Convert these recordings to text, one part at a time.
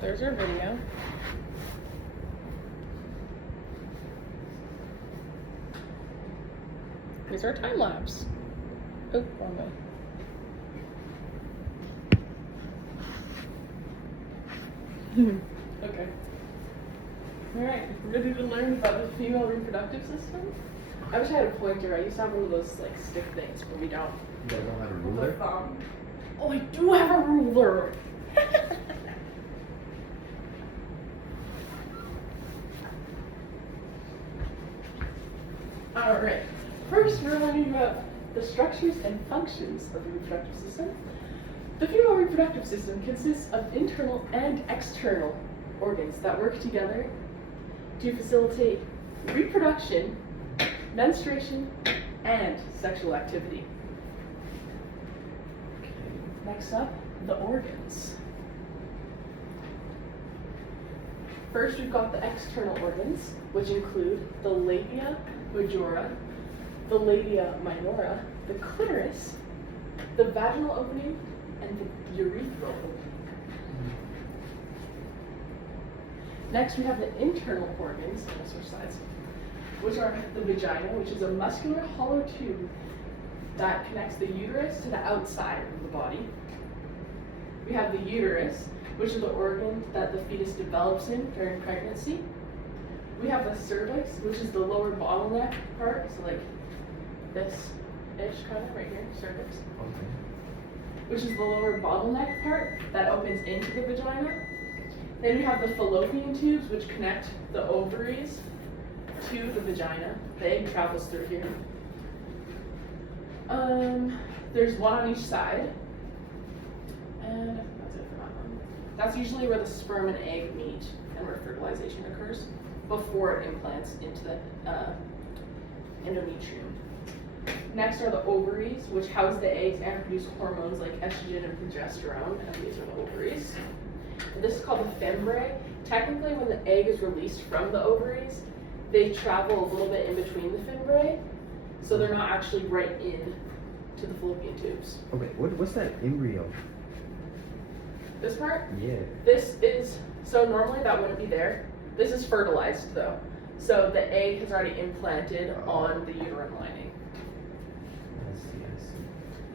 there's our video. Here's our time lapse. Oh, wrong way. Okay. Alright, ready to learn about the female reproductive system? I wish I had a pointer. I used to have one of those like stick things, but we don't. You guys don't have a ruler? Oh, I do have a ruler! Alright, first we're learning about the structures and functions of the reproductive system. The female reproductive system consists of internal and external organs that work together to facilitate reproduction, menstruation, and sexual activity. Next up, the organs. First, we've got the external organs, which include the labia majora, the labia minora, the clitoris, the vaginal opening, and the urethral opening. Next, we have the internal organs, on the switch sides, which are the vagina, which is a muscular hollow tube that connects the uterus to the outside of the body. We have the uterus, which is the organ that the fetus develops in during pregnancy. We have the cervix, which is the lower bottleneck part, so like this-ish kind of right here, cervix. Okay. Which is the lower bottleneck part that opens into the vagina. Then we have the fallopian tubes, which connect the ovaries to the vagina. The egg travels through here. There's one on each side. And that's it for that one. That's usually where the sperm and egg meet and where fertilization occurs before it implants into the endometrium. Next are the ovaries, which house the eggs and produce hormones like estrogen and progesterone, and these are the ovaries. And this is called the fembrae. Technically, when the egg is released from the ovaries, they travel a little bit in between the fembrae, so they're not actually right in to the fallopian tubes. Okay, what's that embryo? This part? Yeah. This is, so normally that wouldn't be there. This is fertilized though. So the egg has already implanted on the uterine lining. I see.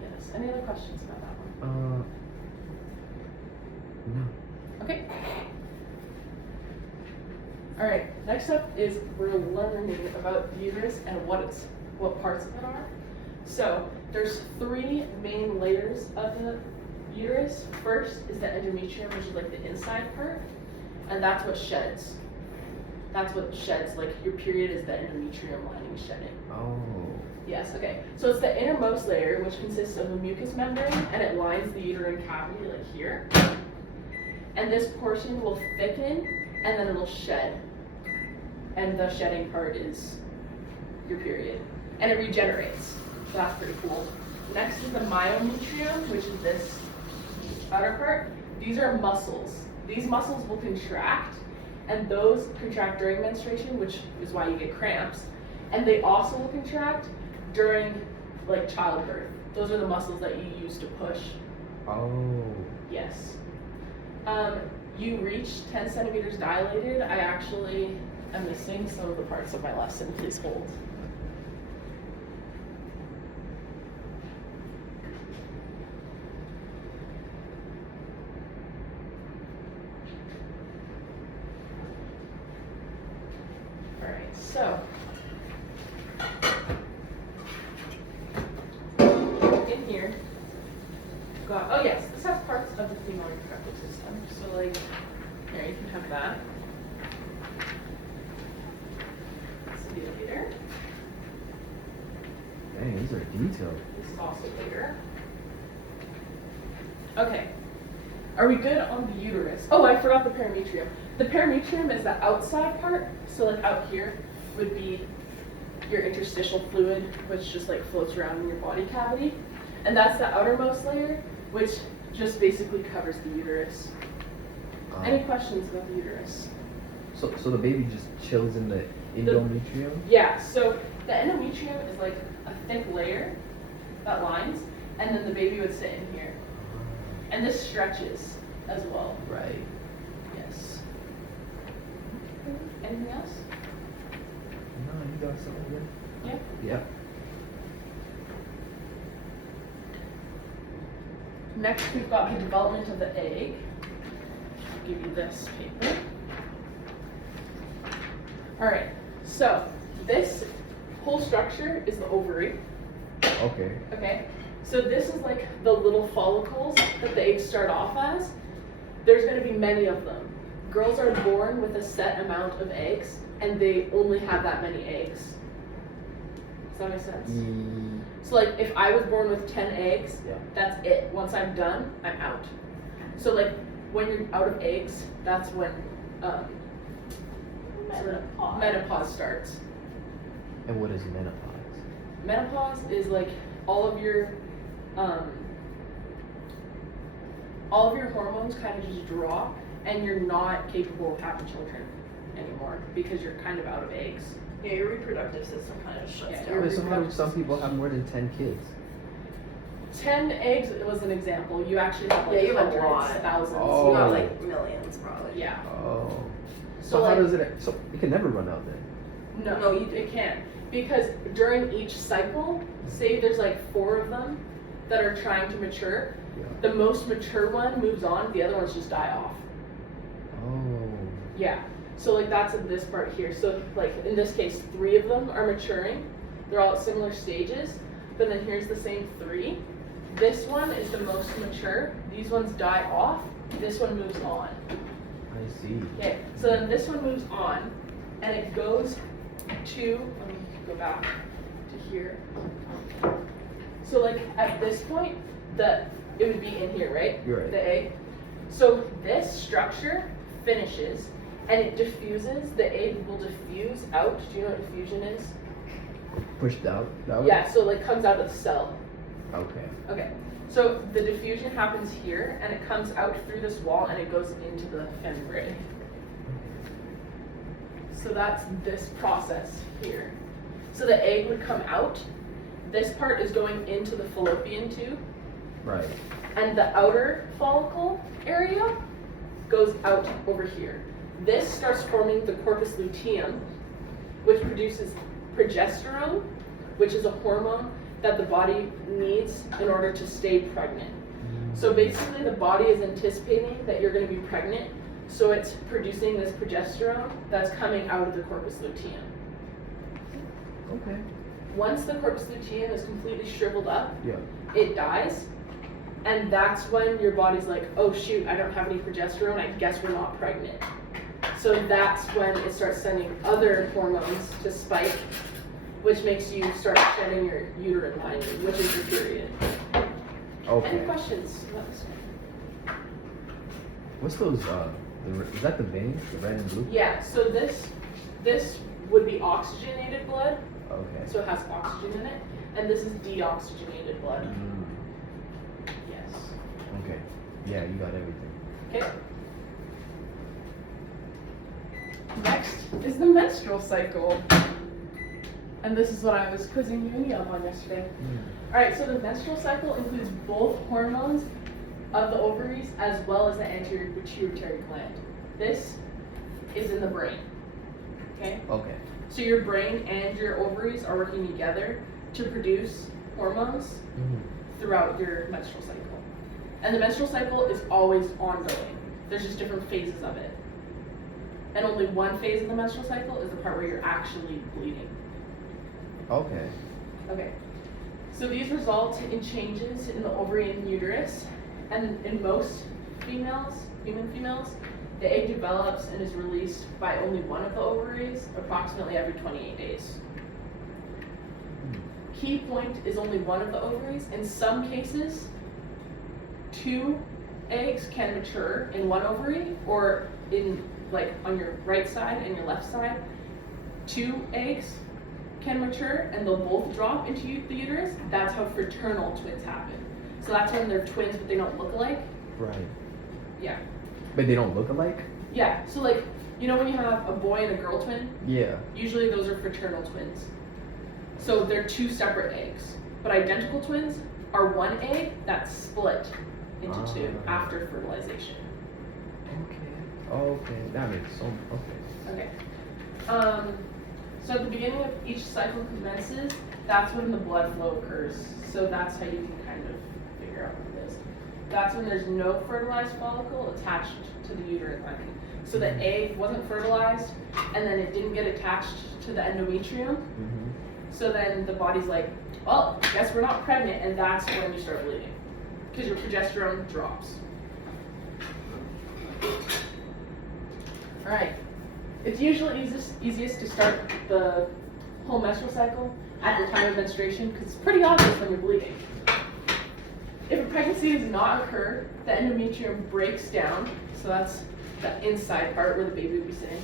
Yes. Any other questions about that one? No. Okay. All right. Next up is we're learning about the uterus and what parts of it are. So there's 3 main layers of the uterus. First is the endometrium, which is like the inside part, and that's what sheds. That's what sheds, like your period is the endometrium lining shedding. Oh. Yes, okay. So it's the innermost layer, which consists of a mucous membrane, and it lines the uterine cavity like here. And this portion will thicken, and then it'll shed. And the shedding part is your period. And it regenerates. So that's pretty cool. Next is the myometrium, which is this outer part. These are muscles. These muscles will contract, and those contract during menstruation, which is why you get cramps. And they also will contract during like childbirth. Those are the muscles that you use to push. Oh. Yes. You reach 10 centimeters dilated. I actually am missing some of the parts of my lesson. Please hold. All right, so in here, got, oh yes, this has parts of the female reproductive system. So like, here you can have that. See it later. Dang, these are detailed. This is also later. Okay. Are we good on the uterus? Oh, I forgot the perimetrium. The perimetrium is the outside part. So like out here would be your interstitial fluid, which just like floats around in your body cavity. And that's the outermost layer, which just basically covers the uterus. Any questions about the uterus? So the baby just chills in the endometrium? Yeah, so the endometrium is like a thick layer that lines, and then the baby would sit in here. And this stretches as well. Right. Yes. this. Anything else? No, you got something good. Yeah. Yeah. Next, we've got the development of the egg. I'll give you this paper. All right, so this whole structure is the ovary. Okay. Okay, so this is like the little follicles that the eggs start off as. There's going to be many of them. Girls are born with a set amount of eggs, and they only have that many eggs. Does that make sense? So like if I was born with 10 eggs, Yeah. that's it. Once I'm done, I'm out. So like when you're out of eggs, that's when sort of menopause starts. And what is menopause? Menopause is like all of your hormones kind of just drop, and you're not capable of having children anymore because you're kind of out of eggs. Yeah, your reproductive system kind of shuts Yeah, down. your Wait, so how do some people have more than 10 kids? 10 eggs was an example. You actually have like Yeah, you have a hundreds, lot. thousands. Oh. You got like millions probably. Yeah. Oh. So So how like, does it? So it can never run out then. no, No, you it can't. Because during each cycle, say there's like 4 of them that are trying to mature, Yeah. the most mature one moves on, the other ones just die off. Oh. Yeah. So like that's in this part here. So like in this case, 3 of them are maturing. They're all at similar stages. But then here's the same 3. This one is the most mature. These ones die off. This one moves on. I see. Okay. So then this one moves on, and it goes to. Let me go back to here. So like at this point, it would be in here, right? You're right. The egg. So this structure finishes, and it diffuses. The egg will diffuse out. Do you know what diffusion is? Pushed out. That way? Yeah. So like comes out of the cell. Okay. Okay. So the diffusion happens here, and it comes out through this wall, and it goes into the membrane. So that's this process here. So the egg would come out. This part is going into the fallopian tube, Right. and the outer follicle area goes out over here. This starts forming the corpus luteum, which produces progesterone, which is a hormone that the body needs in order to stay pregnant. So basically the body is anticipating that you're going to be pregnant, so it's producing this progesterone that's coming out of the corpus luteum. Okay. Once the corpus luteum is completely shriveled up, Yeah. it dies, and that's when your body's like, oh shoot, I don't have any progesterone, I guess we're not pregnant. So that's when it starts sending other hormones to spike, which makes you start shedding your uterine lining, which is your period. Okay. Any questions about this one? What's those? Is that the veins? The red and blue? Yeah, so this would be oxygenated blood, Okay. so it has oxygen in it, and this is deoxygenated blood. Mm. Yes. Okay. Yeah, you got everything. Okay. Next is the menstrual cycle. And this is what I was quizzing you and Yum on yesterday. Alright, so the menstrual cycle includes both hormones of the ovaries as well as the anterior pituitary gland. This is in the brain. Okay? Okay. So your brain and your ovaries are working together to produce hormones throughout your menstrual cycle. And the menstrual cycle is always ongoing. There's just different phases of it. And only one phase of the menstrual cycle is the part where you're actually bleeding. Okay. Okay. So these result in changes in the ovary and uterus. And in most females, human females, the egg develops and is released by only one of the ovaries approximately every 28 days. Key point is only one of the ovaries. In some cases, 2 eggs can mature in one ovary, or in like on your right side and your left side, 2 eggs can mature and they'll both drop into the uterus. That's how fraternal twins happen. So that's when they're twins but they don't look alike. Right. Yeah. But they don't look alike? Yeah, so like, you know when you have a boy and a girl twin? Yeah. Usually those are fraternal twins. So they're 2 separate eggs. But identical twins are 1 egg that's split into 2 after fertilization. Okay. Oh, okay, that makes so. Okay. Okay. So at the beginning of each cycle commences, that's when the blood flow occurs. So that's how you can kind of figure out what it is. That's when there's no fertilized follicle attached to the uterine lining. So the egg wasn't fertilized, and then it didn't get attached to the endometrium. Mm-hmm. So then the body's like, well, guess we're not pregnant, and that's when you start bleeding, because your progesterone drops. All right. It's usually easiest to start the whole menstrual cycle at the time of menstruation, because it's pretty obvious when you're bleeding. If a pregnancy does not occur, the endometrium breaks down, so that's the inside part where the baby will be sitting,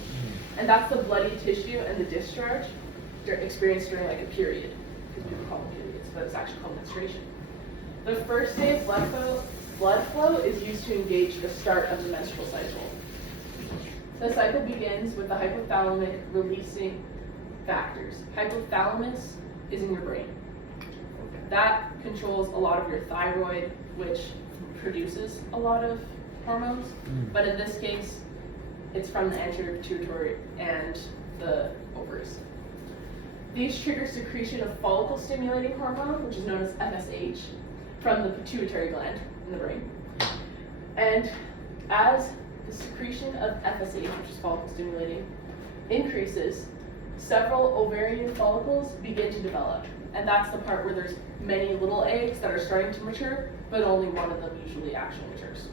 and that's the bloody tissue and the discharge experienced during like a period, because people call them periods, but it's actually called menstruation. The first day of blood flow is used to engage the start of the menstrual cycle. The cycle begins with the hypothalamic releasing factors. Hypothalamus is in your brain. That controls a lot of your thyroid, which produces a lot of hormones. But in this case, it's from the anterior pituitary and the ovaries. These trigger secretion of follicle-stimulating hormone, which is known as FSH, from the pituitary gland in the brain. And as the secretion of FSH, which is follicle-stimulating, increases, several ovarian follicles begin to develop. And that's the part where there's many little eggs that are starting to mature, but only one of them usually actually matures.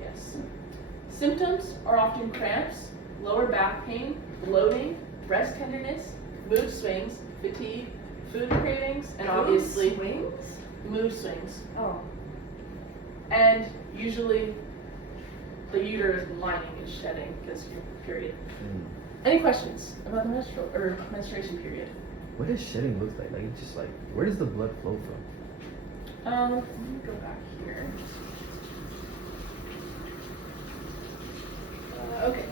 Yes. Symptoms are often cramps, lower back pain, bloating, breast tenderness, mood swings, fatigue, food cravings, and obviously mood swings. Oh. And usually the uterus lining is shedding because of your period. Any questions about the menstruation period? What does shedding look like? Like it's just like, where does the blood flow from? Let me go back here. Okay.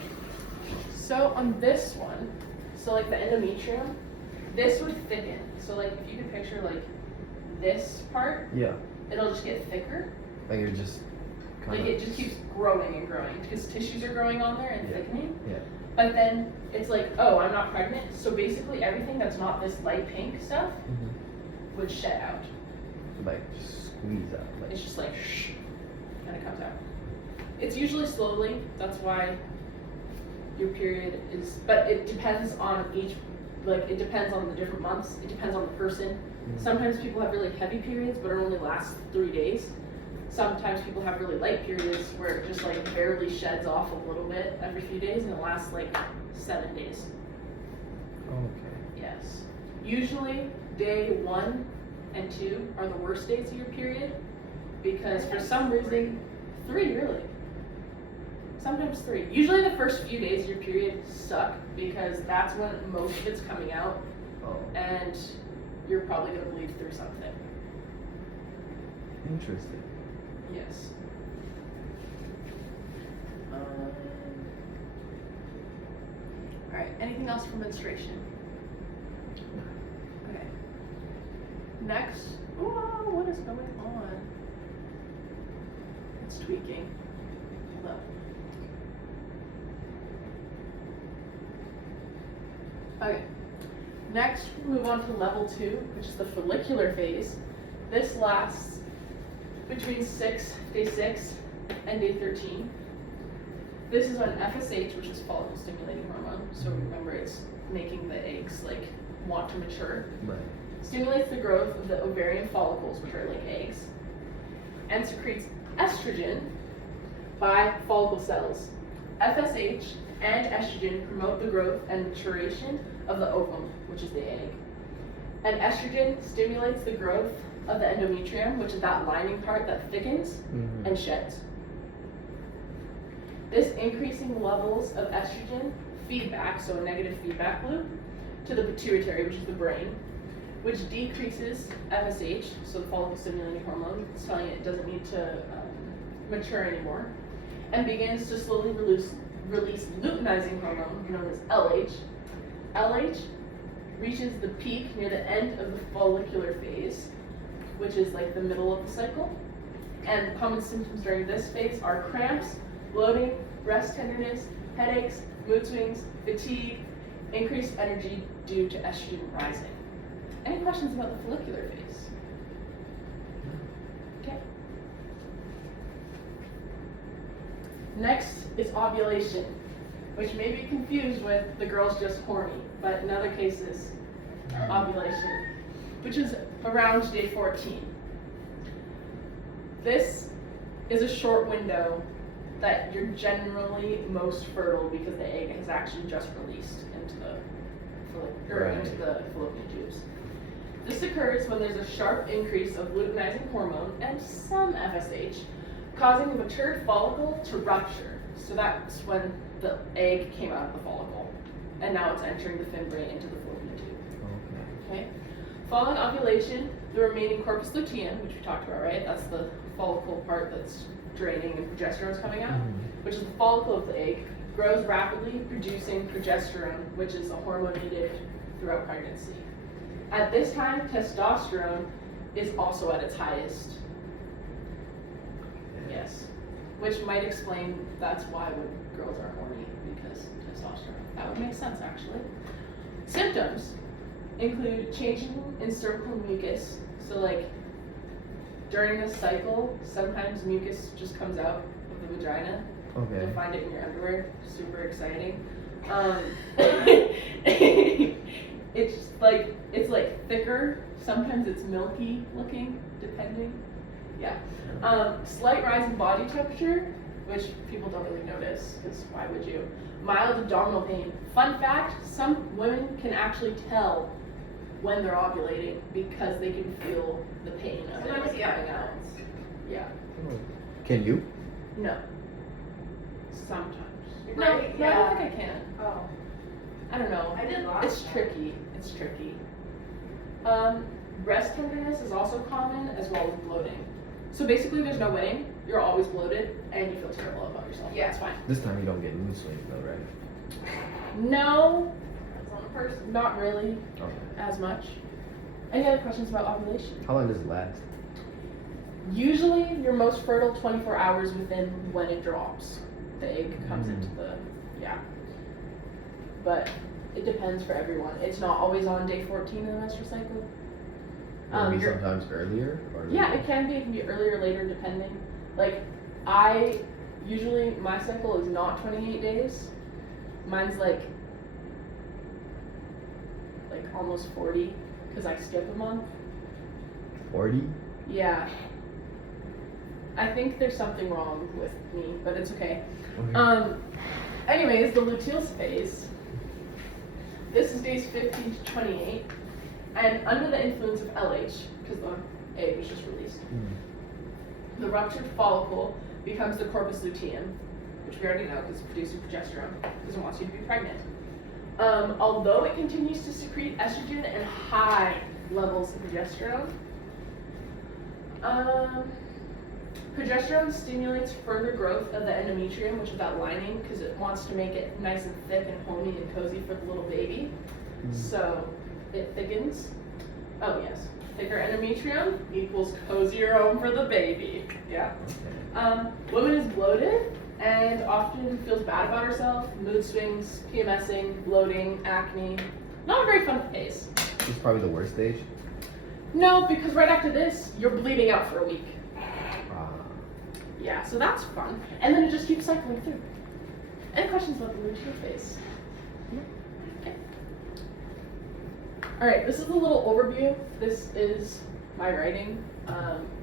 So on this one, so like the endometrium, this would thicken. So like if you could picture like this part, Yeah. it'll just get thicker. Like it just kind Like it just keeps growing and growing because tissues are growing on there and thickening. Yeah. But then it's like, oh, I'm not pregnant. So basically everything that's not this light pink stuff would shed out. Like just squeeze out. Like It's just like shh, and it comes out. It's usually slowly. That's why your period is, but it depends on it depends on the different months. It depends on the person. Sometimes people have really heavy periods, but it only lasts 3 days. Sometimes people have really light periods where it just like barely sheds off a little bit every few days, and it lasts like 7 days. Okay. Yes. Usually day 1 and 2 are the worst days of your period because for some reason, 3 really. Sometimes 3. Usually the first few days of your period suck because that's when most of it's coming out, and you're probably going to bleed through something. Interesting. Yes. Alright, anything else for menstruation? Okay. Next, whoa, what is going on? It's tweaking. Hold up. Okay. Next, we move on to level 2, which is the follicular phase. This lasts between day 6 and day 13. This is when FSH, which is follicle stimulating hormone, so remember it's making the eggs like want to mature, Right. stimulates the growth of the ovarian follicles, which are like eggs, and secretes estrogen by follicle cells. FSH and estrogen promote the growth and maturation of the ovum, which is the egg. And estrogen stimulates the growth of the endometrium, which is that lining part that thickens and sheds. This increasing levels of estrogen feedback, so a negative feedback loop, to the pituitary, which is the brain, which decreases FSH, so the follicle stimulating hormone. It's telling it doesn't need to mature anymore, and begins to slowly release luteinizing hormone, known as LH. LH reaches the peak near the end of the follicular phase, which is like the middle of the cycle. And common symptoms during this phase are cramps, bloating, breast tenderness, headaches, mood swings, fatigue, increased energy due to estrogen rising. Any questions about the follicular phase? Okay. Next is ovulation, which may be confused with the girl's just horny, but in other cases, ovulation, which is around day 14. This is a short window that you're generally most fertile because the egg has actually just released into the fallopian tubes. This occurs when there's a sharp increase of luteinizing hormone and some FSH, causing the matured follicle to rupture. So that's when the egg came out of the follicle, and now it's entering the fimbriae into the fallopian tube. Okay. Following ovulation, the remaining corpus luteum, which we talked about, right? That's the follicle part that's draining and progesterone is coming out, which is the follicle of the egg, grows rapidly, producing progesterone, which is a hormone needed throughout pregnancy. At this time, testosterone is also at its highest. Yes. Which might explain that's why when girls are horny, because testosterone. That would make sense, actually. Symptoms include changing in cervical mucus. So like during this cycle, sometimes mucus just comes out of the vagina. Okay. You'll find it in your underwear. Super exciting. It's like thicker. Sometimes it's milky looking, depending. Yeah. Slight rise in body temperature, which people don't really notice, because why would you? Mild abdominal pain. Fun fact, some women can actually tell when they're ovulating because they can feel the pain of it coming out. Yeah. Can you? No. Sometimes. Right? No, I don't think I can. Oh. I don't know. I did last It's time. tricky. It's tricky. Breast tenderness is also common, as well as bloating. So basically, there's no winning. You're always bloated, and you feel terrible about yourself. Yeah. That's fine. This time you don't get mood swings though, right? No, Depends on the person. not really Okay. as much. Any other questions about ovulation? How long does it last? Usually, you're most fertile 24 hours within when it drops. The egg comes into the, yeah. But it depends for everyone. It's not always on day 14 of the menstrual cycle. Maybe You're- sometimes earlier or Yeah, later? it can be. It can be earlier or later, depending. Like, usually my cycle is not 28 days. Mine's like almost 40 because I skip a month. 40? Yeah. I think there's something wrong with me, but it's okay. Okay. Anyways, the luteal phase. This is days 15 to 28, and under the influence of LH, because the egg was just released, the ruptured follicle becomes the corpus luteum, which we already know because it's producing progesterone, because it wants you to be pregnant. Although it continues to secrete estrogen and high levels of progesterone, progesterone stimulates further growth of the endometrium, which is that lining, because it wants to make it nice and thick and homey and cozy for the little baby. So it thickens. Oh yes, thicker endometrium equals cozier home for the baby. Yeah. Woman is bloated and often feels bad about herself, mood swings, PMSing, bloating, acne. Not a very fun phase. This is probably the worst stage. No, because right after this, you're bleeding out for a week. Ah. Yeah, so that's fun. And then it just keeps cycling through. Any questions about the luteal phase? Okay. Alright, this is a little overview. This is my writing.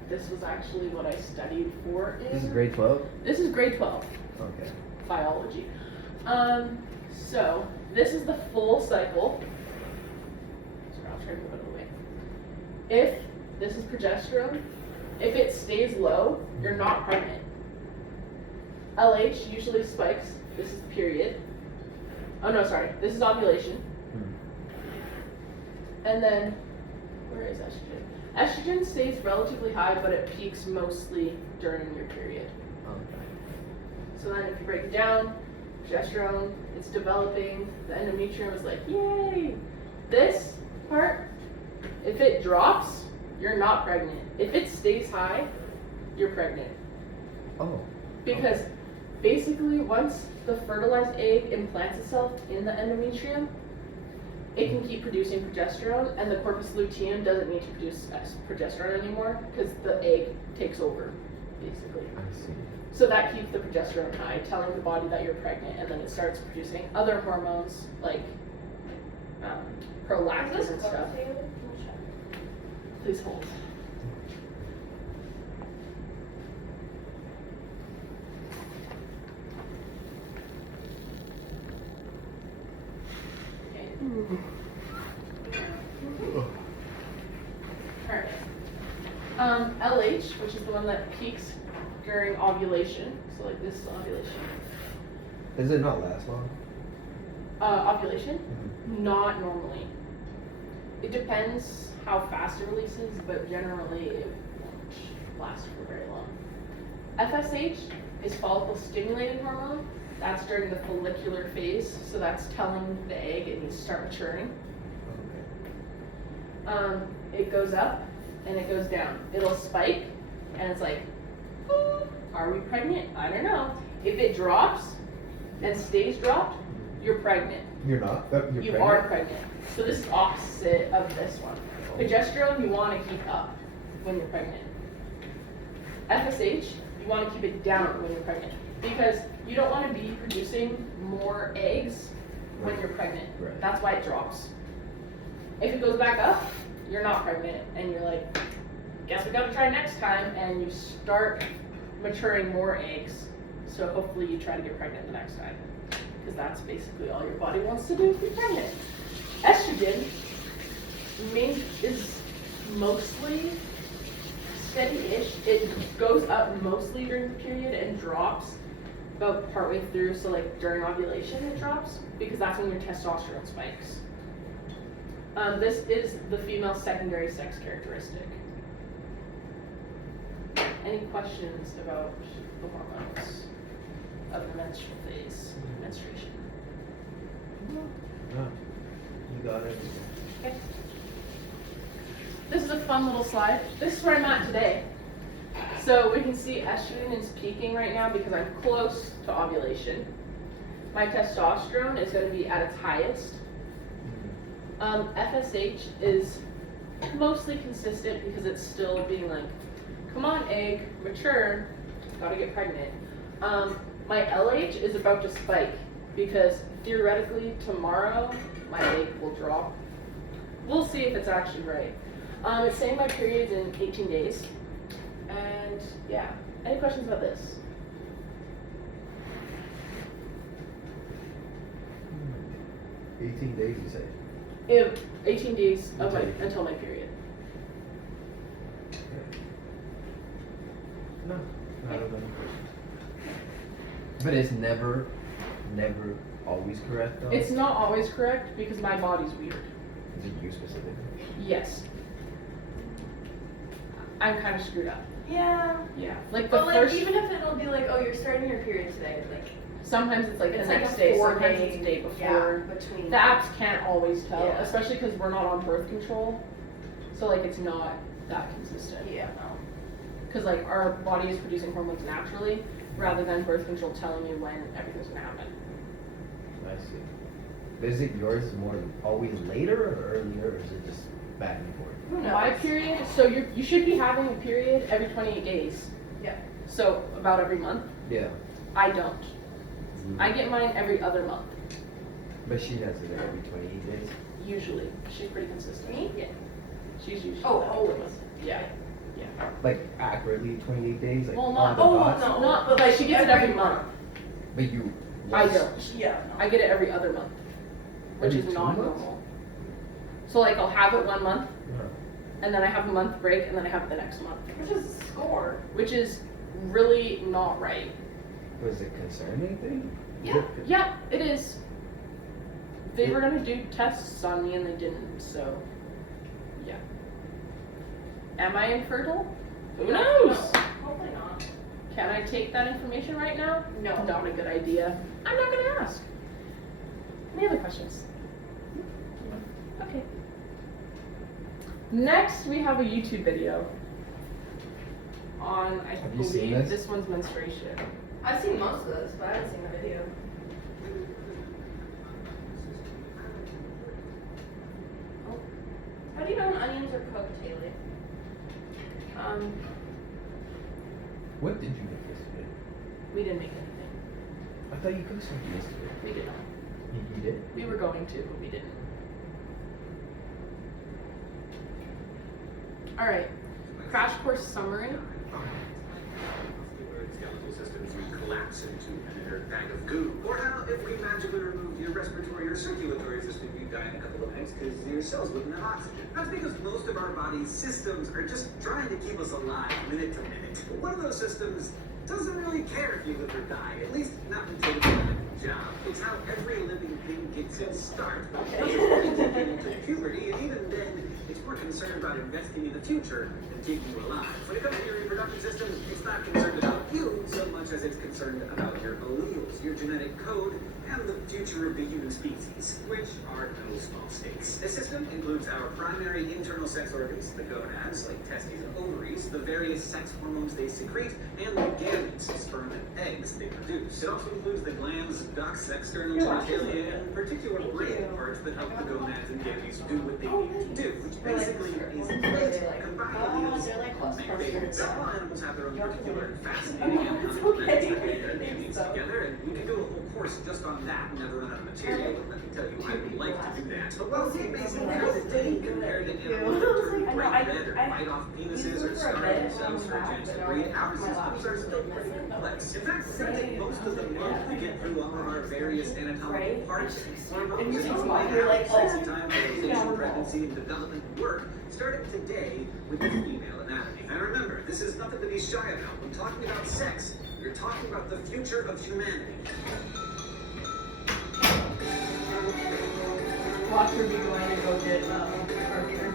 This was actually what I studied for in... This is grade 12? This is grade 12. Okay. Biology. So, this is the full cycle. Sorry, I'll try to move it out of the way. If this is progesterone, if it stays low, you're not pregnant. LH usually spikes. This is the period. Oh no, sorry. This is ovulation. And then, where is estrogen? Estrogen stays relatively high, but it peaks mostly during your period. Okay. So then if you break it down, progesterone, it's developing, the endometrium is like, yay! This part, if it drops, you're not pregnant. If it stays high, you're pregnant. Oh. Because Basically, once the fertilized egg implants itself in the endometrium, it can keep producing progesterone, and the corpus luteum doesn't need to produce progesterone anymore because the egg takes over, basically. I see. So that keeps the progesterone high, telling the body that you're pregnant, and then it starts producing other hormones like prolactin Is and this stuff. complicated? Please hold. Alright. LH, which is the one that peaks during ovulation. So like this is ovulation. Does it not last long? Ovulation? Not normally. It depends how fast it releases, but generally it won't last for very long. FSH is follicle stimulating hormone. That's during the follicular phase, so that's telling the egg it needs to start maturing. Okay. It goes up and it goes down. It'll spike and it's like, are we pregnant? I don't know. If it drops and stays dropped, you're pregnant. You're not? You're You pregnant? are pregnant. So this is opposite of this one. Progesterone you want to keep up when you're pregnant. FSH, you want to keep it down when you're pregnant. Because you don't want to be producing more eggs when you're pregnant. Right. That's why it drops. If it goes back up, you're not pregnant, and you're like, guess we gotta try next time, and you start maturing more eggs. So hopefully you try to get pregnant the next time. Because that's basically all your body wants to do is be pregnant. Estrogen is mostly steady-ish. It goes up mostly during the period and drops about partway through. So like during ovulation it drops because that's when your testosterone spikes. This is the female secondary sex characteristic. Any questions about the hormones of the menstrual phase, menstruation? No. You got it. Okay. This is a fun little slide. This is where I'm at today. So we can see estrogen is peaking right now because I'm close to ovulation. My testosterone is going to be at its highest. FSH is mostly consistent because it's still being like, come on egg, mature, gotta get pregnant. My LH is about to spike because theoretically tomorrow my egg will drop. We'll see if it's actually right. It's saying my period's in 18 days. And yeah, any questions about this? 18 days, you say? 18 days of until my period. Okay. No, I don't have any questions. But it's never always correct though? It's not always correct because my body's weird. Is it you specifically? Yes. I'm kind of screwed up. Yeah. Yeah. Like the But like, first. even if it'll be like, oh, you're starting your period today, like Sometimes it's like it's the like next a day. 4 Sometimes day, it's the day before. yeah, between The apps can't always tell, Yeah. especially because we're not on birth control. So like it's not that consistent. Yeah. Because like our body is producing hormones naturally, rather than birth control telling you when everything's gonna happen. I see. But is it yours more always later or earlier, or is it just back and forth? Who knows? My period. So you should be having a period every 28 days. Yeah. So about every month. Yeah. I don't. I get mine every other month. But she has it every 28 days. Usually. She's pretty consistent. Me? Yeah. She's usually. Oh, that always. consistent. Yeah. Yeah. Like accurately 28 days? Like Well, on not- the Oh, dot? no. Not, but like she gets it every month. But you. I don't. Yeah. I get it every other month, which Every is 2 not months? normal. So like I'll have it 1 month, Yeah. and then I have a month break, and then I have it the next month, Which is a score. which is really not right. Was it concern anything? Yeah. Yeah, it is. They were gonna do tests on me and they didn't, so yeah. Am I infertile? Who knows? No, hopefully not. Can I take that information right now? No. Not a good idea. I'm not gonna ask. Any other questions? Okay. Next, we have a YouTube video on, I Have you seen believe, this? one's menstruation. I've seen most of those, but I haven't seen the video. Oh. How do you know when onions are cooked, Haley? What did you make yesterday? We didn't make anything. I thought you cooked something yesterday. We did not. You did? We were going to, but we didn't. All right. Crash course summary. Skeletal systems would collapse into an inert bag of goo. Or how, if we magically removed your respiratory or circulatory system, you'd die in a couple of minutes because your cells wouldn't have oxygen. That's because most of our body's systems are just trying to keep us alive minute to minute. But one of those systems doesn't really care if you live or die, at least not until it's done its job. It's how every living thing gets its start. It doesn't really take you into puberty, and even then, it's more concerned about investing in the future than keeping you alive. When it comes to your reproductive system, it's not concerned about you so much as it's concerned about your alleles, your genetic code, and the future of the human species, which are no small stakes. This system includes our primary internal sex organs, the gonads, like testes and ovaries, the various sex hormones they secrete, and the gametes, sperm and eggs they produce. It also includes the glands, ducts, external genitalia, and particular brain parts that help the gonads and gametes do what they need to do, which basically is combine alleles and make babies. All animals have their own particular and fascinating anatomical methods that get their gametes together, and we could do a whole course just on that and never run out of material. But let me tell you, I would like to do that. But what's the amazing thing is that compared to animals that turn bright red or bite off penises or starve themselves for a chance to breed, our systems are still pretty complex. In fact, it's going to take most of the month to get through all of our various anatomical parts. Hormones and sexy time fertilization, pregnancy, and development work, starting today with the female anatomy. And remember, this is nothing to be shy about. When talking about sex, you're talking about the future of humanity. Watch her be going to go get Archer.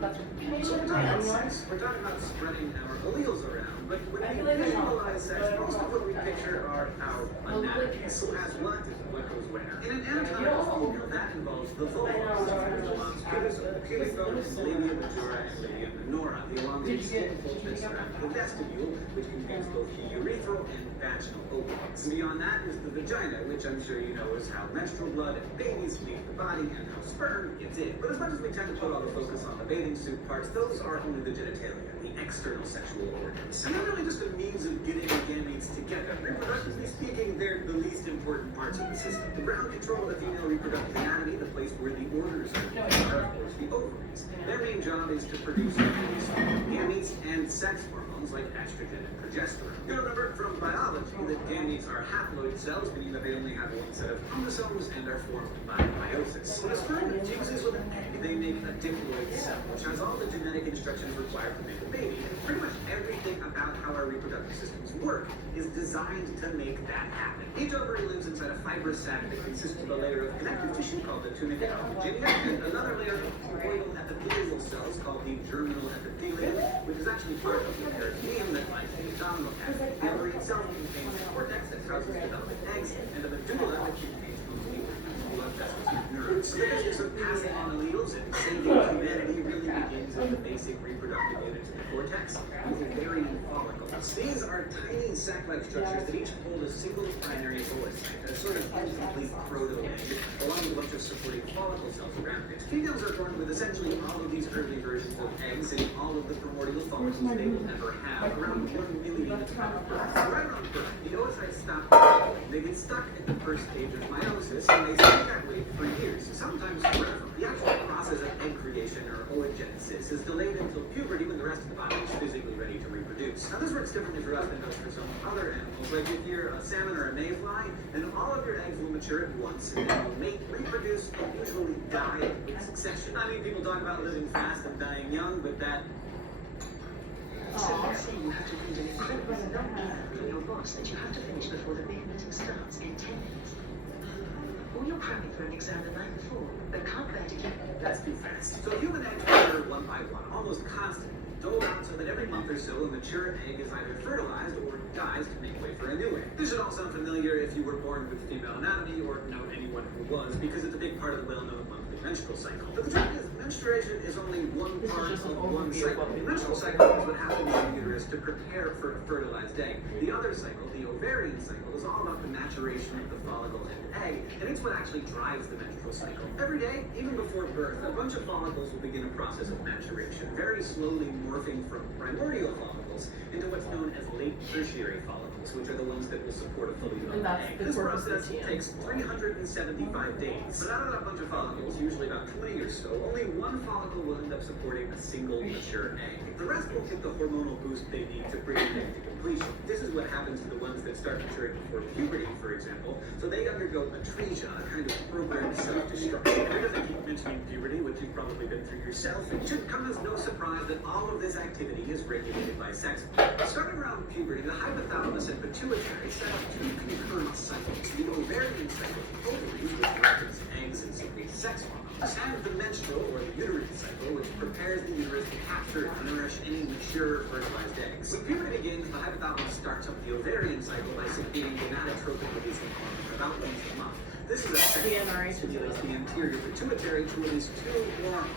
That's what Can you So look we're at my talking about onions? sex, we're talking about spreading our alleles around, but when I we feel like they're not, visualize sex, but I don't most of know. what we picture are our anatomies. Who has what, what goes where. In an anatomical female, that involves the vulva, which belongs to the pubic bone, labia majora, and labia minora, the elongated skin fold that surround the vestibule, which contains both the urethral and vaginal openings. Beyond that is the vagina, which I'm sure you know is how menstrual blood and babies leave the body and how sperm gets in. But as much as we tend to put all the focus on the bathing suit parts, those are only the genitalia, the external sexual organs. And they're really just a means of getting the gametes together. Reproductively speaking, they're the least important parts of the system. The ground control of the female reproductive anatomy, the place where the orders are of course the ovaries. Their main job is to produce gametes and sex hormones like estrogen and progesterone. You'll remember from biology that gametes are haploid cells, meaning that they only have one set of chromosomes and are formed by meiosis. When a sperm fuses with an egg, they make a diploid cell, which has all the genetic instructions required to make a baby. And pretty much everything about how our reproductive systems work is designed to make that happen. Each ovary lives inside a fibrous sac that consists of a layer of connective tissue called the tunica albuginea and another layer of choroidal epithelial cells called the germinal epithelium, which is actually part of the peritoneum that lines the abdominal cavity. The ovary itself contains a cortex that houses developing eggs and a medulla that contains blood vessels and nerves. So the business of passing on alleles and saving humanity really begins at the basic reproductive unit of the cortex, the ovarian follicles. These are tiny sac-like structures that each hold a single primary oocyte, a sort of incomplete proto-egg, along with a bunch of supporting follicle cells around it. Females are born with essentially all of these early versions of eggs and all of the primordial follicles they will ever have, around 1 million at the time of birth. Right around birth, the oocytes stop growing. They get stuck at the first stage of meiosis, and they stay that way for years, sometimes forever. The actual process of egg creation, or oogenesis, is delayed until puberty when the rest of the body is physically ready to reproduce. Now this works differently for us than it does for some other animals. Like if you're a salmon or a mayfly, then all of your eggs will mature at once, and then will mate, reproduce, and usually die in succession. I mean, people talk about living fast and dying young, but that... So let's say you have to read an incredibly long email from your boss that you have to finish before the big meeting starts in 10 minutes. Or you're cramming for an exam the night before, but can't bear to keep... That's too fast. So human eggs mature one by one, almost constantly, doled out so that every month or so a mature egg is either fertilized or dies to make way for for a new egg. This should all sound familiar if you were born with female anatomy or know anyone who was, because it's a big part of the well-known monthly menstrual cycle. But the truth is, menstruation is only one part of one cycle. The menstrual cycle is what happens in the uterus to prepare for a fertilized egg. The other cycle, the ovarian cycle, is all about the maturation of the follicle and egg, and it's what actually drives the menstrual cycle. Every day, even before birth, a bunch of follicles will begin a process of maturation, very slowly morphing from primordial follicles into what's known as late tertiary follicles, which are the ones that will support a fully developed egg. This process takes 375 days. But out of that bunch of follicles, usually about 20 or so, only one follicle will end up supporting a single mature egg. The rest will get the hormonal boost they need to bring the egg to completion. This is what happens to the ones that start maturing before puberty, for example. So they undergo atresia, a kind of programmed self-destruction. And because I keep mentioning puberty, which you've probably been through yourself, it should come as no surprise that all of this activity is regulated by sex. Starting around puberty, the hypothalamus and pituitary set up two concurrent cycles. The ovarian cycle, ovaries, which produce eggs and secrete sex hormones, and the menstrual, or the uterine cycle, which prepares the uterus to capture and nourish any mature fertilized eggs. When puberty begins, the hypothalamus starts up the ovarian cycle by secreting gonadotropin-releasing hormone about once a month. This is a cycle that stimulates the anterior pituitary to release two hormones: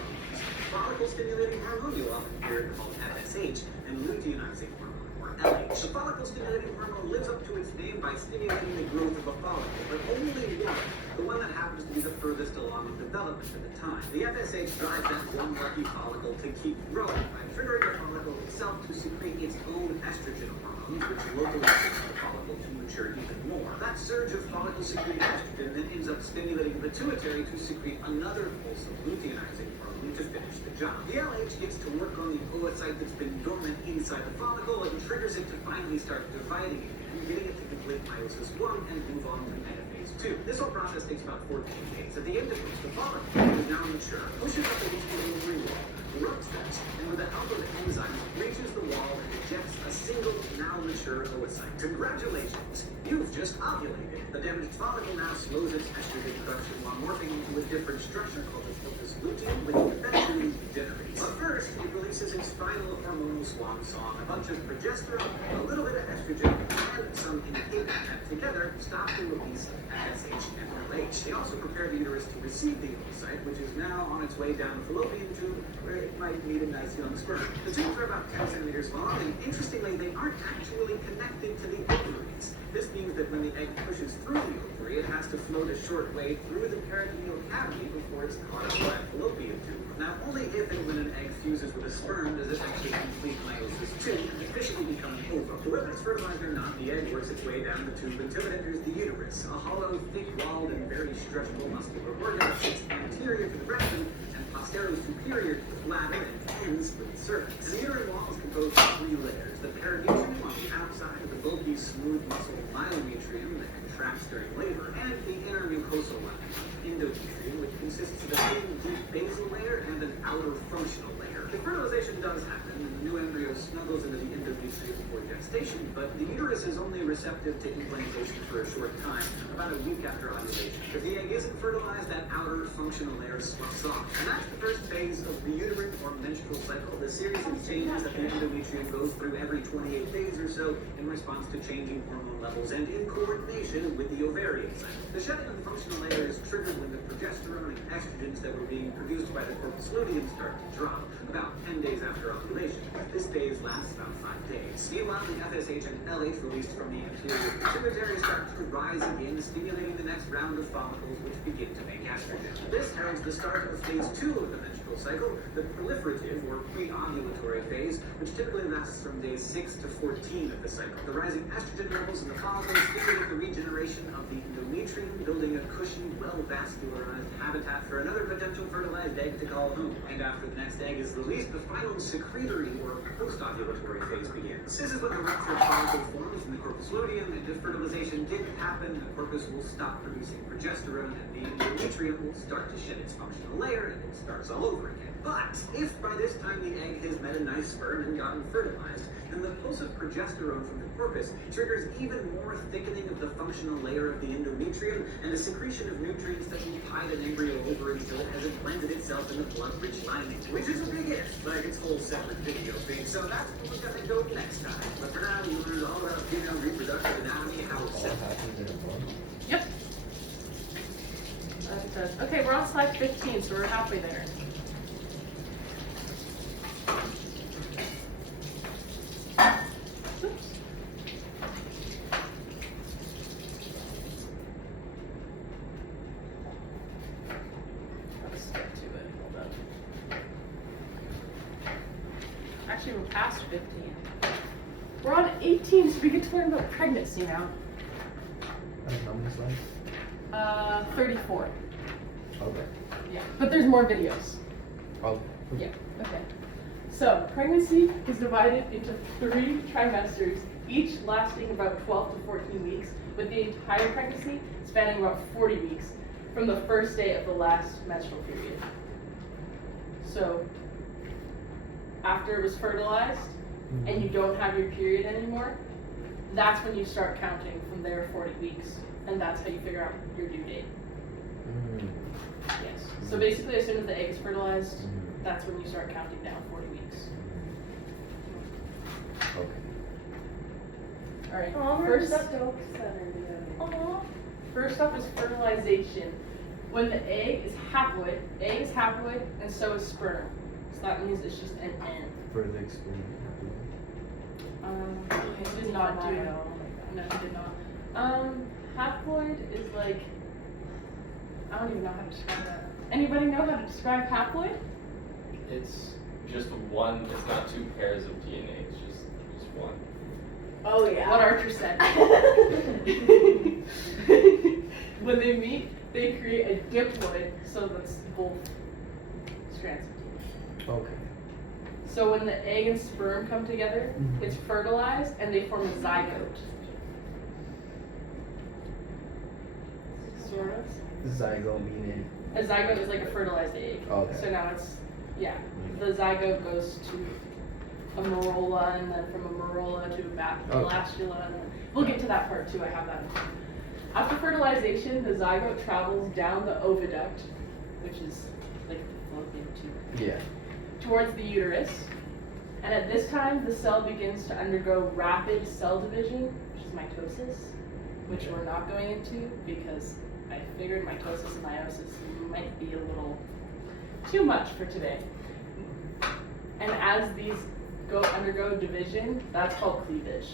follicle-stimulating hormone, you'll often hear it called FSH, and luteinizing hormone, or LH. The follicle-stimulating hormone lives up to its name by stimulating the growth of a follicle, but only one, the one that happens to be the furthest along in development at the time. The FSH drives that one lucky follicle to keep growing by triggering the follicle itself to secrete its own estrogen hormones, which localizes the follicle to mature even more. That surge of follicle-secreting estrogen then ends up stimulating the pituitary to secrete another pulse of luteinizing hormone to finish the job. The LH gets to work on the oocyte that's been dormant inside the follicle and triggers it to finally start dividing again, getting it to complete meiosis 1 and move on to metaphase 2. This whole process takes about 14 days, at the end of which the follicle is now mature, pushes up against the ovary wall, rupts that, and with the help of enzymes, reaches the wall and ejects a single, now mature oocyte. Congratulations! You've just ovulated. The damaged follicle now slows its estrogen production while morphing into a different structure called the corpus luteum, which eventually degenerates. But first, it releases its final hormonal swan song, a bunch of progesterone, a little bit of estrogen, and some inhibin that together stop the release of FSH and LH. They also prepare the uterus to receive the oocyte, which is now on its way down the fallopian tube, where it might meet a nice young sperm. The tubes are about 10 centimeters long, and interestingly, they aren't actually connected to the ovaries. This means that when the egg pushes through the ovary, it has to float a short way through the peritoneal cavity before it's caught up by a fallopian tube. Now, only if and when an egg fuses with a sperm does it actually complete meiosis 2 and officially become an ovum. So whether it's fertilized or not, the egg works its way down the tube until it enters the uterus, a hollow, thick-walled, and very stretchable muscular organ that sits anterior to the rectum and posterior superior to the bladder and ends with the cervix. The uterine wall is composed of 3 layers: the peritoneum on the outside of the bulky, smooth muscle myometrium that contracts during labor, and the inner mucosal lining, endometrium, which consists of a thin, deep basal layer and an outer functional layer. The fertilization does happen, and the new embryo snuggles into the endometrium for gestation, but the uterus is only receptive to implantation for a short time, about a week after ovulation. If the egg isn't fertilized, that outer functional layer sloughs off. And that's the first phase of the uterine or menstrual cycle, the series of changes that the endometrium goes through every 28 days or so in response to changing hormone levels and in coordination with the ovarian cycle. The shedding of the functional layer is triggered when the progesterone and estrogens that were being produced by the corpus luteum start to drop, about 10 days after ovulation. This phase lasts about 5 days. Meanwhile, the FSH and LH released from the anterior pituitary start to rise again, stimulating the next round of follicles, which begin to make estrogen. This heralds the start of phase 2 of the menstrual cycle, the proliferative or pre-ovulatory phase, which typically lasts from days 6 to 14 of the cycle. The rising estrogen levels in the follicles stimulate the regeneration of the endometrium, building a cushy, well-vascularized habitat for another potential fertilized egg to call home. And after the next egg is released, the final secretory or post-ovulatory phase begins. This is when the ruptured follicle forms in the corpus luteum, and if fertilization didn't happen, the corpus will stop producing progesterone, and the endometrium will start to shed its functional layer, and it starts all over again. But if by this time the egg has met a nice sperm and gotten fertilized, then the pulse of progesterone from the corpus triggers even more thickening of the functional layer of the endometrium and a secretion of nutrients that will tide an embryo over until it has implanted itself in the blood-rich lining, which is a big if, like its whole separate video feed. So that's where we're gonna go next time. But for now, you learned all about female reproductive anatomy we're on slide 15, so we're halfway there. Oops. Let's get to it. Hold up. Actually, we're past 15. We're on 18, so we get to learn about pregnancy now. How many slides? 34. Okay. Yeah, but there's more videos. Oh. Yeah, okay. So, pregnancy is divided into 3 trimesters, each lasting about 12 to 14 weeks, with the entire pregnancy spanning about 40 weeks from the first day of the last menstrual period. So, after it was fertilized and you don't have your period anymore, that's when you start counting from there 40 weeks, and that's how you figure out your due date. Yes. So basically, as soon as the egg is fertilized, that's when you start counting down 40 weeks. Okay. All right. Oh, First, First, up is fertilization. When the egg is haploid, and so is sperm. So that means it's just an N. Further explain. I did not do. No, I did not. Haploid is like, I don't even know how to describe that. Anybody know how to describe haploid? It's just one. It's not 2 pairs of DNA. It's just one. oh yeah. What Archer said. When they meet, they create a diploid, so that's both strands of DNA. Okay. So when the egg and sperm come together, it's fertilized and they form a zygote. Sort of. Zygote meaning. A zygote is like a fertilized egg. Okay. So now it's, yeah, the zygote goes to a morolla, and then from a morolla to a blastula, and then we'll get to that part too. I have that. After fertilization, the zygote travels down the oviduct, which is like the fallopian tube, Yeah. towards the uterus. And at this time, the cell begins to undergo rapid cell division, which is mitosis, which we're not going into because I figured mitosis and meiosis might be a little too much for today. And as these undergo division, that's called cleavage.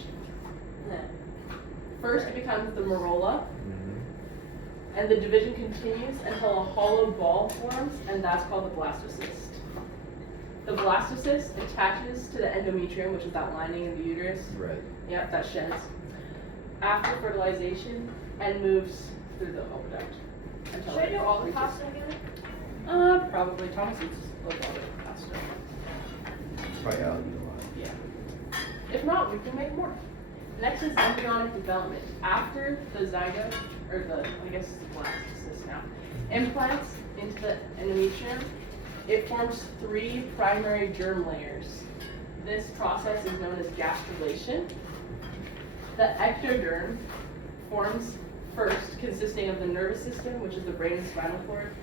First it becomes the morolla, and the division continues until a hollow ball forms, and that's called the blastocyst. The blastocyst attaches to the endometrium, which is that lining in the uterus. Right. Yep, that sheds after fertilization and moves through the oviduct. Until Should I it do all the reaches- pasta again? Probably. Thomas eats a lot of pasta. Probably I'll eat a lot. Yeah. If not, we can make more. Next is embryonic development. After the zygote, or the, I guess it's the blastocyst now, implants into the endometrium, it forms 3 primary germ layers. This process is known as gastrulation. The ectoderm forms first, consisting of the nervous system, which is the brain and spinal cord,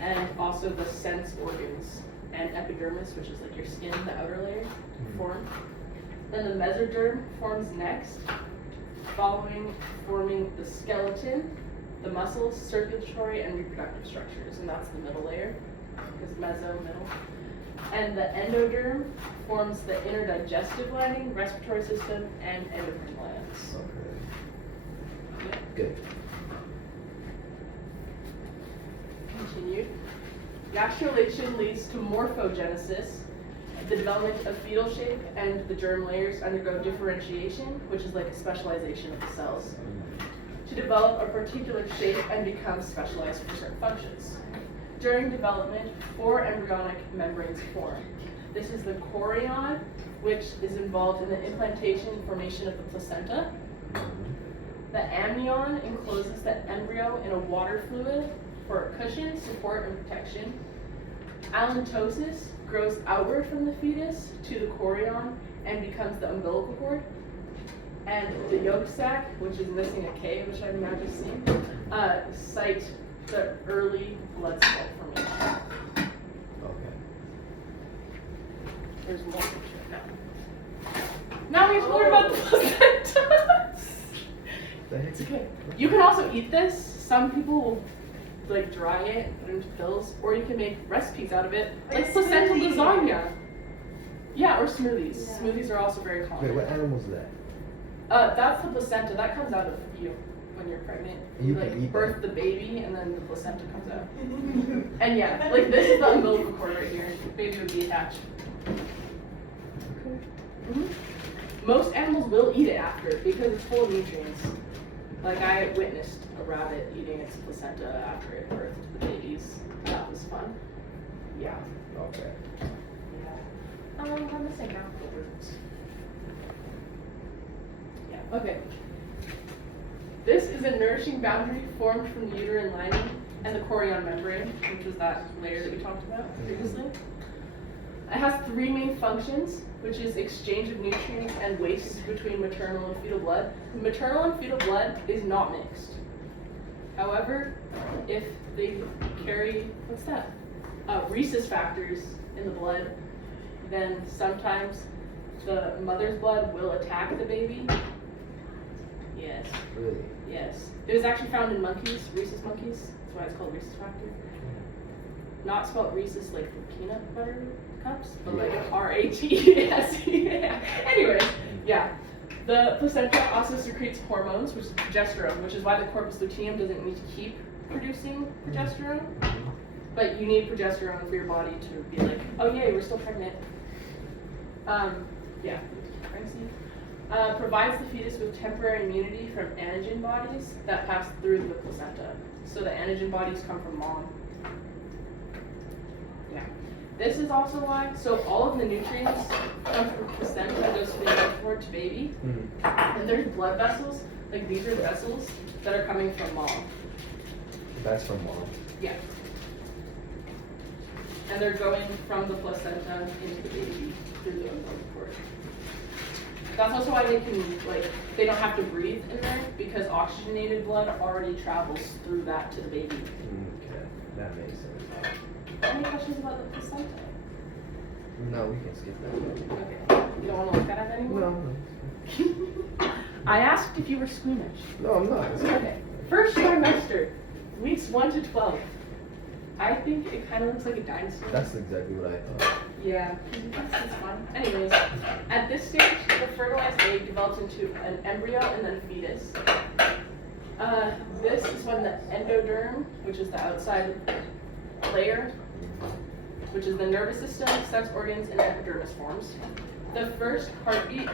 and also the sense organs, and epidermis, which is like your skin, the outer layer, form. Then the mesoderm forms next, forming the skeleton, the muscles, circulatory, and reproductive structures, and that's the middle layer, because meso, middle. And the endoderm forms the inner digestive lining, respiratory system, and endocrine glands. Okay. Good. Continued. Gastrulation leads to morphogenesis, the development of fetal shape, and the germ layers undergo differentiation, which is like a specialization of the cells, to develop a particular shape and become specialized for certain functions. During development, 4 embryonic membranes form. This is the chorion, which is involved in the implantation and formation of the placenta. The amnion encloses the embryo in a water fluid for cushion, support, and protection. Allantosis grows outward from the fetus to the chorion and becomes the umbilical cord. And the yolk sac, which is missing a K, which I've now just seen, cite the early blood cell formation. Okay. There's more picture now. Now we have to learn about the placenta. The heck? It's okay. You can also eat this. Some people will like dry it, put it into pills, or you can make recipes out of it, like Like placenta smoothies. lasagna. Yeah, or smoothies. Yeah. Smoothies are also very common. Wait, what animal is that? That's the placenta. That comes out of you when you're pregnant. You like can eat birth the baby, and then the placenta comes out. And yeah, like this is the umbilical cord right here. Baby would be attached. Mhm. Most animals will eat it after because it's full of nutrients. Like I witnessed a rabbit eating its placenta after it birthed the babies. That was fun. Yeah. Okay. Yeah. I'm missing afterwards. Yeah. Okay. This is a nourishing boundary formed from the uterine lining and the chorion membrane, which was that layer that we talked about previously. It has three main functions, which is exchange of nutrients and waste between maternal and fetal blood. Maternal and fetal blood is not mixed. However, if they carry, what's that? Rhesus factors in the blood, then sometimes the mother's blood will attack the baby. Yes, Really? yes. It was actually found in monkeys, rhesus monkeys. That's why it's called rhesus factor. Not spelled Reese's like for peanut butter cups, but like R-A-T-S. Yeah. Anyway, yeah. The placenta also secretes hormones, which is progesterone, which is why the corpus luteum doesn't need to keep producing progesterone. But you need progesterone for your body to be like, oh yay, we're still pregnant. Yeah, pregnancy. Provides the fetus with temporary immunity from antigen bodies that pass through the placenta. So the antigen bodies come from mom. Yeah. This is also why, so all of the nutrients come from placenta that goes to the milk cord to baby. And there's blood vessels, like these are vessels that are coming from mom. That's from mom. Yeah. And they're going from the placenta into the baby through the umbilical cord. That's also why they can, like, they don't have to breathe in there because oxygenated blood already travels through that to the baby. Okay, that makes sense. Any questions about the placenta? No, we can skip that. Okay. You don't want to look at it anymore? No, I asked if you were squeamish. no, I'm not. Okay. First trimester, weeks 1 to 12. I think it kind of looks like a dinosaur. That's exactly what I thought. Yeah, that's fun. Anyways, at this stage, the fertilized egg develops into an embryo and then a fetus. This is when the endoderm, which is the outside layer, which is the nervous system, sex organs, and epidermis forms. The first heartbeat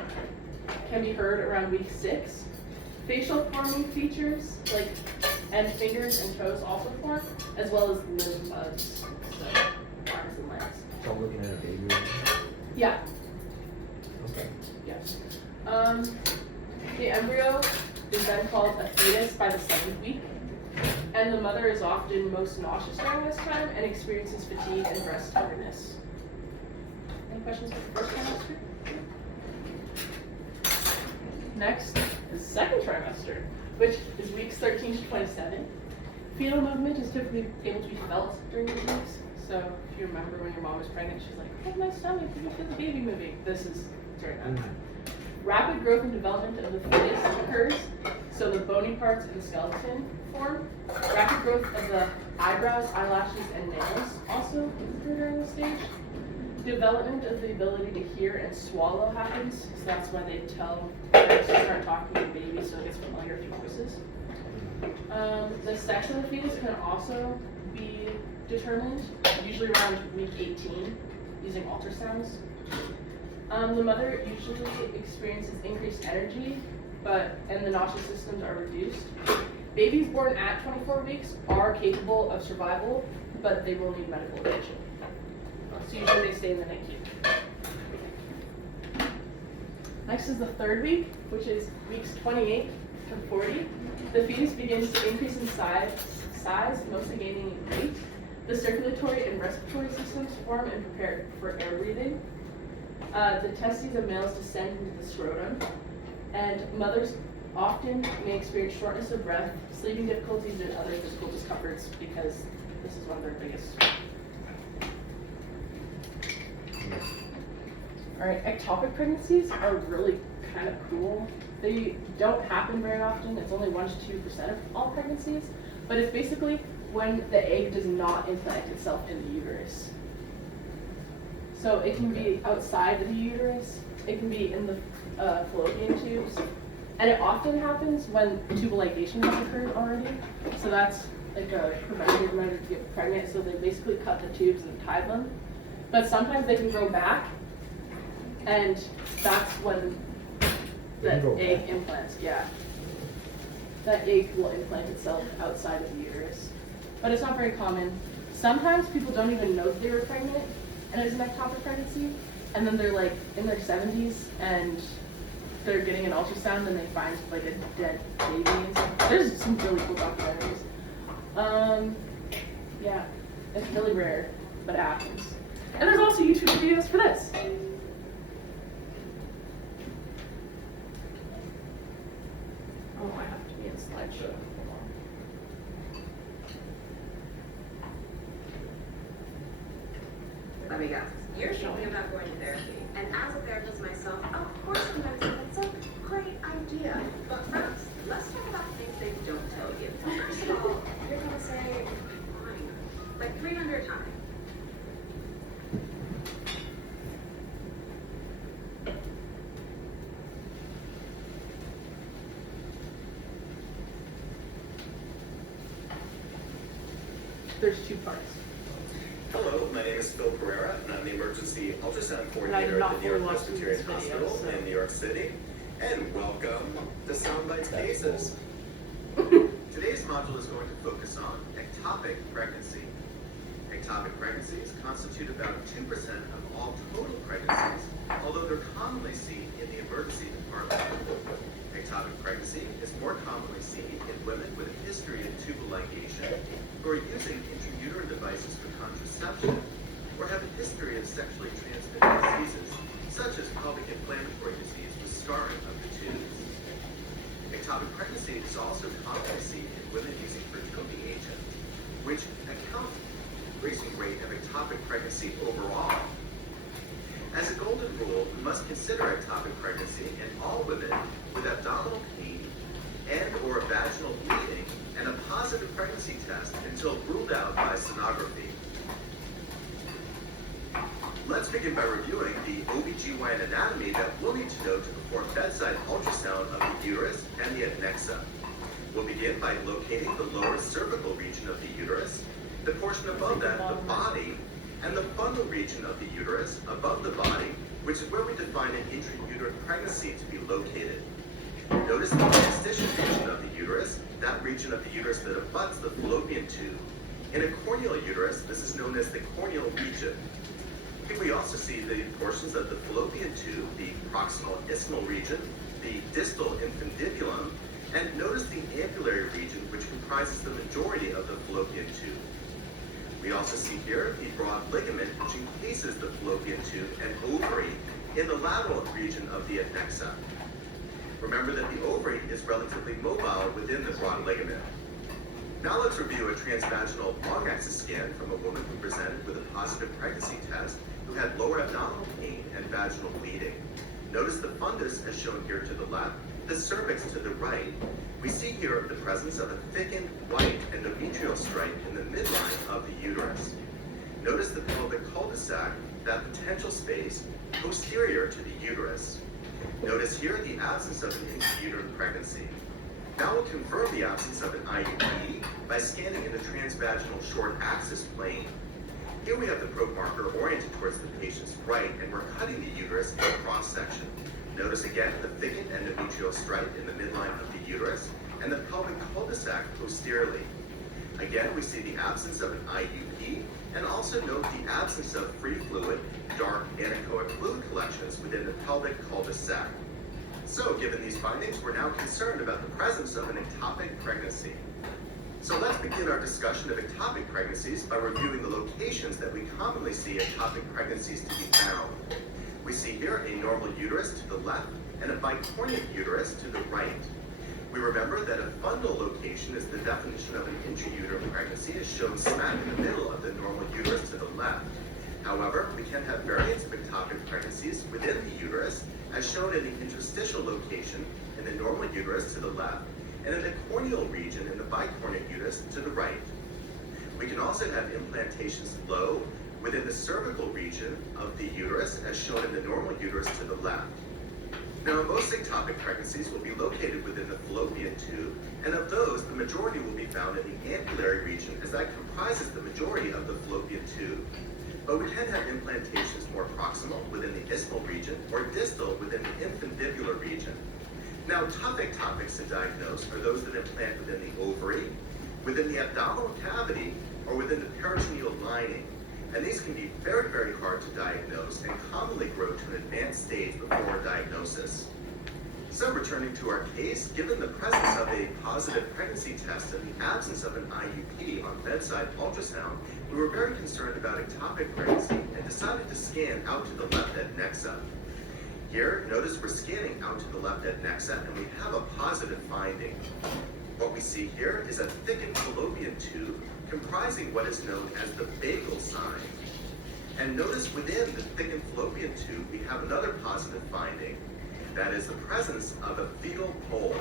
can be heard around week 6. Facial forming features, like and fingers and toes also form, as well as limb buds, so arms and legs. So I'm looking at a baby right now. Yeah. Okay. Yes. The embryo is then called a fetus by the 7th week, and the mother is often most nauseous during this time and experiences fatigue and breast tenderness. Any questions for the first trimester? Next is second trimester, which is weeks 13 to 27. Fetal movement is typically able to be felt during these weeks. So if you remember when your mom was pregnant, she's like, oh, my stomach, you can feel the baby moving. This is during that time. Rapid growth and development of the fetus occurs. So the bony parts of the skeleton form. Rapid growth of the eyebrows, eyelashes, and nails also occur during this stage. Development of the ability to hear and swallow happens. So that's when they tell parents to start talking to the baby so it gets familiar with voices. The sex of the fetus can also be determined, usually around week 18, using ultrasounds. The mother usually experiences increased energy, and the nauseous symptoms are reduced. Babies born at 24 weeks are capable of survival, but they will need medical attention. So usually they stay in the NICU. Next is the third week, which is weeks 28 to 40. The fetus begins to increase in size, mostly gaining in weight. The circulatory and respiratory systems form and prepare for air breathing. The testes of males descend into the scrotum, and mothers often may experience shortness of breath, sleeping difficulties, and other physical discomforts because this is one of their biggest. Alright, ectopic pregnancies are really kind of cool. They don't happen very often. It's only 1 to 2% of all pregnancies, but it's basically when the egg does not implant itself in the uterus. So it can be outside of the uterus, it can be in the fallopian tubes, and it often happens when tubal ligation has occurred already. So that's like a preventative measure to get pregnant. So they basically cut the tubes and tie them. But sometimes they can grow back, and that's when the egg implants. Yeah, that egg will implant itself outside of the uterus, but it's not very common. Sometimes people don't even know that they were pregnant, and it's an ectopic pregnancy, and then they're like in their 70s and they're getting an ultrasound and they find like a dead baby and stuff. There's some really cool documentaries. Yeah, it's really rare, but it happens. And there's also YouTube videos for this. Oh, I have to be in slideshow. Hold on. Let me guess. You're thinking about going to therapy. And as a therapist myself, of course sometimes it's a great idea. But first, let's talk about the things they don't tell you. First of all, you're going to say, fine. Like 300 times. There's two parts. Hello, my name is Phil Pereira, and I'm the emergency ultrasound And I did coordinator not at the New York fully watch Presbyterian this video, Hospital so- in New York City. And welcome to Soundbites Cases. Today's module is going to focus on ectopic pregnancy. Ectopic pregnancies constitute about 2% of all total pregnancies, although they're commonly seen in the emergency department. Ectopic pregnancy is more commonly seen in women with a history of tubal ligation who are using intrauterine devices for contraception or have a history of sexually transmitted diseases, such as pelvic inflammatory disease with scarring of the tubes. Ectopic pregnancy is also commonly seen in women using fertility agents, which accounts for the increasing rate of ectopic pregnancy overall. As a golden rule, we must consider ectopic pregnancy in all women with abdominal pain and or vaginal bleeding and a positive pregnancy test until ruled out by sonography. Let's begin by reviewing the OBGYN anatomy that we'll need to know to perform bedside ultrasound of the uterus and the adnexa. We'll begin by locating the lower cervical region of the uterus, the portion above that, the body, and the bundle region of the uterus above the body, which is where we define an intrauterine pregnancy to be located. Notice the interstitial region of the uterus, that region of the uterus that abuts the fallopian tube. In a corneal uterus, this is known as the corneal region. Here we also see the portions of the fallopian tube, the proximal isthmal region, the distal infundibulum, and notice the ampullary region, which comprises the majority of the fallopian tube. We also see here the broad ligament, which encases the fallopian tube and ovary in the lateral region of the adnexa. Remember that the ovary is relatively mobile within the broad ligament. Now let's review a transvaginal long axis scan from a woman who presented with a positive pregnancy test who had lower abdominal pain and vaginal bleeding. Notice the fundus as shown here to the left, the cervix to the right. We see here the presence of a thickened white endometrial stripe in the midline of the uterus. Notice the pelvic cul-de-sac, that potential space posterior to the uterus. Notice here the absence of an intrauterine pregnancy. Now we'll confirm the absence of an IUD by scanning in the transvaginal short axis plane. Here we have the probe marker oriented towards the patient's right, and we're cutting the uterus in a cross section. Notice again the thickened endometrial stripe in the midline of the uterus and the pelvic cul-de-sac posteriorly. Again, we see the absence of an IUP and also note the absence of free fluid, dark anechoic fluid collections within the pelvic cul-de-sac. So, given these findings, we're now concerned about the presence of an ectopic pregnancy. So let's begin our discussion of ectopic pregnancies by reviewing the locations that we commonly see ectopic pregnancies to be found. We see here a normal uterus to the left and a bicornuate uterus to the right. We remember that a fundal location is the definition of an intrauterine pregnancy, as shown smack in the middle of the normal uterus to the left. However, we can have variants of ectopic pregnancies within the uterus, as shown in the interstitial location in the normal uterus to the left, and in the corneal region in the bicornuate uterus to the right. We can also have implantations low within the cervical region of the uterus, as shown in the normal uterus to the left. Now, most ectopic pregnancies will be located within the fallopian tube, and of those, the majority will be found in the ampullary region, as that comprises the majority of the fallopian tube. But we can have implantations more proximal within the isthmal region or distal within the infundibular region. Now, tough ectopics to diagnose are those that implant within the ovary, within the abdominal cavity, or within the peritoneal lining. And these can be very, very hard to diagnose and commonly grow to an advanced stage before diagnosis. So returning to our case, given the presence of a positive pregnancy test and the absence of an IUP on bedside ultrasound, we were very concerned about ectopic pregnancy and decided to scan out to the left adnexa. Here, notice we're scanning out to the left adnexa and we have a positive finding. What we see here is a thickened fallopian tube comprising what is known as the vagal sign. And notice within the thickened fallopian tube, we have another positive finding. That is the presence of a fetal pole.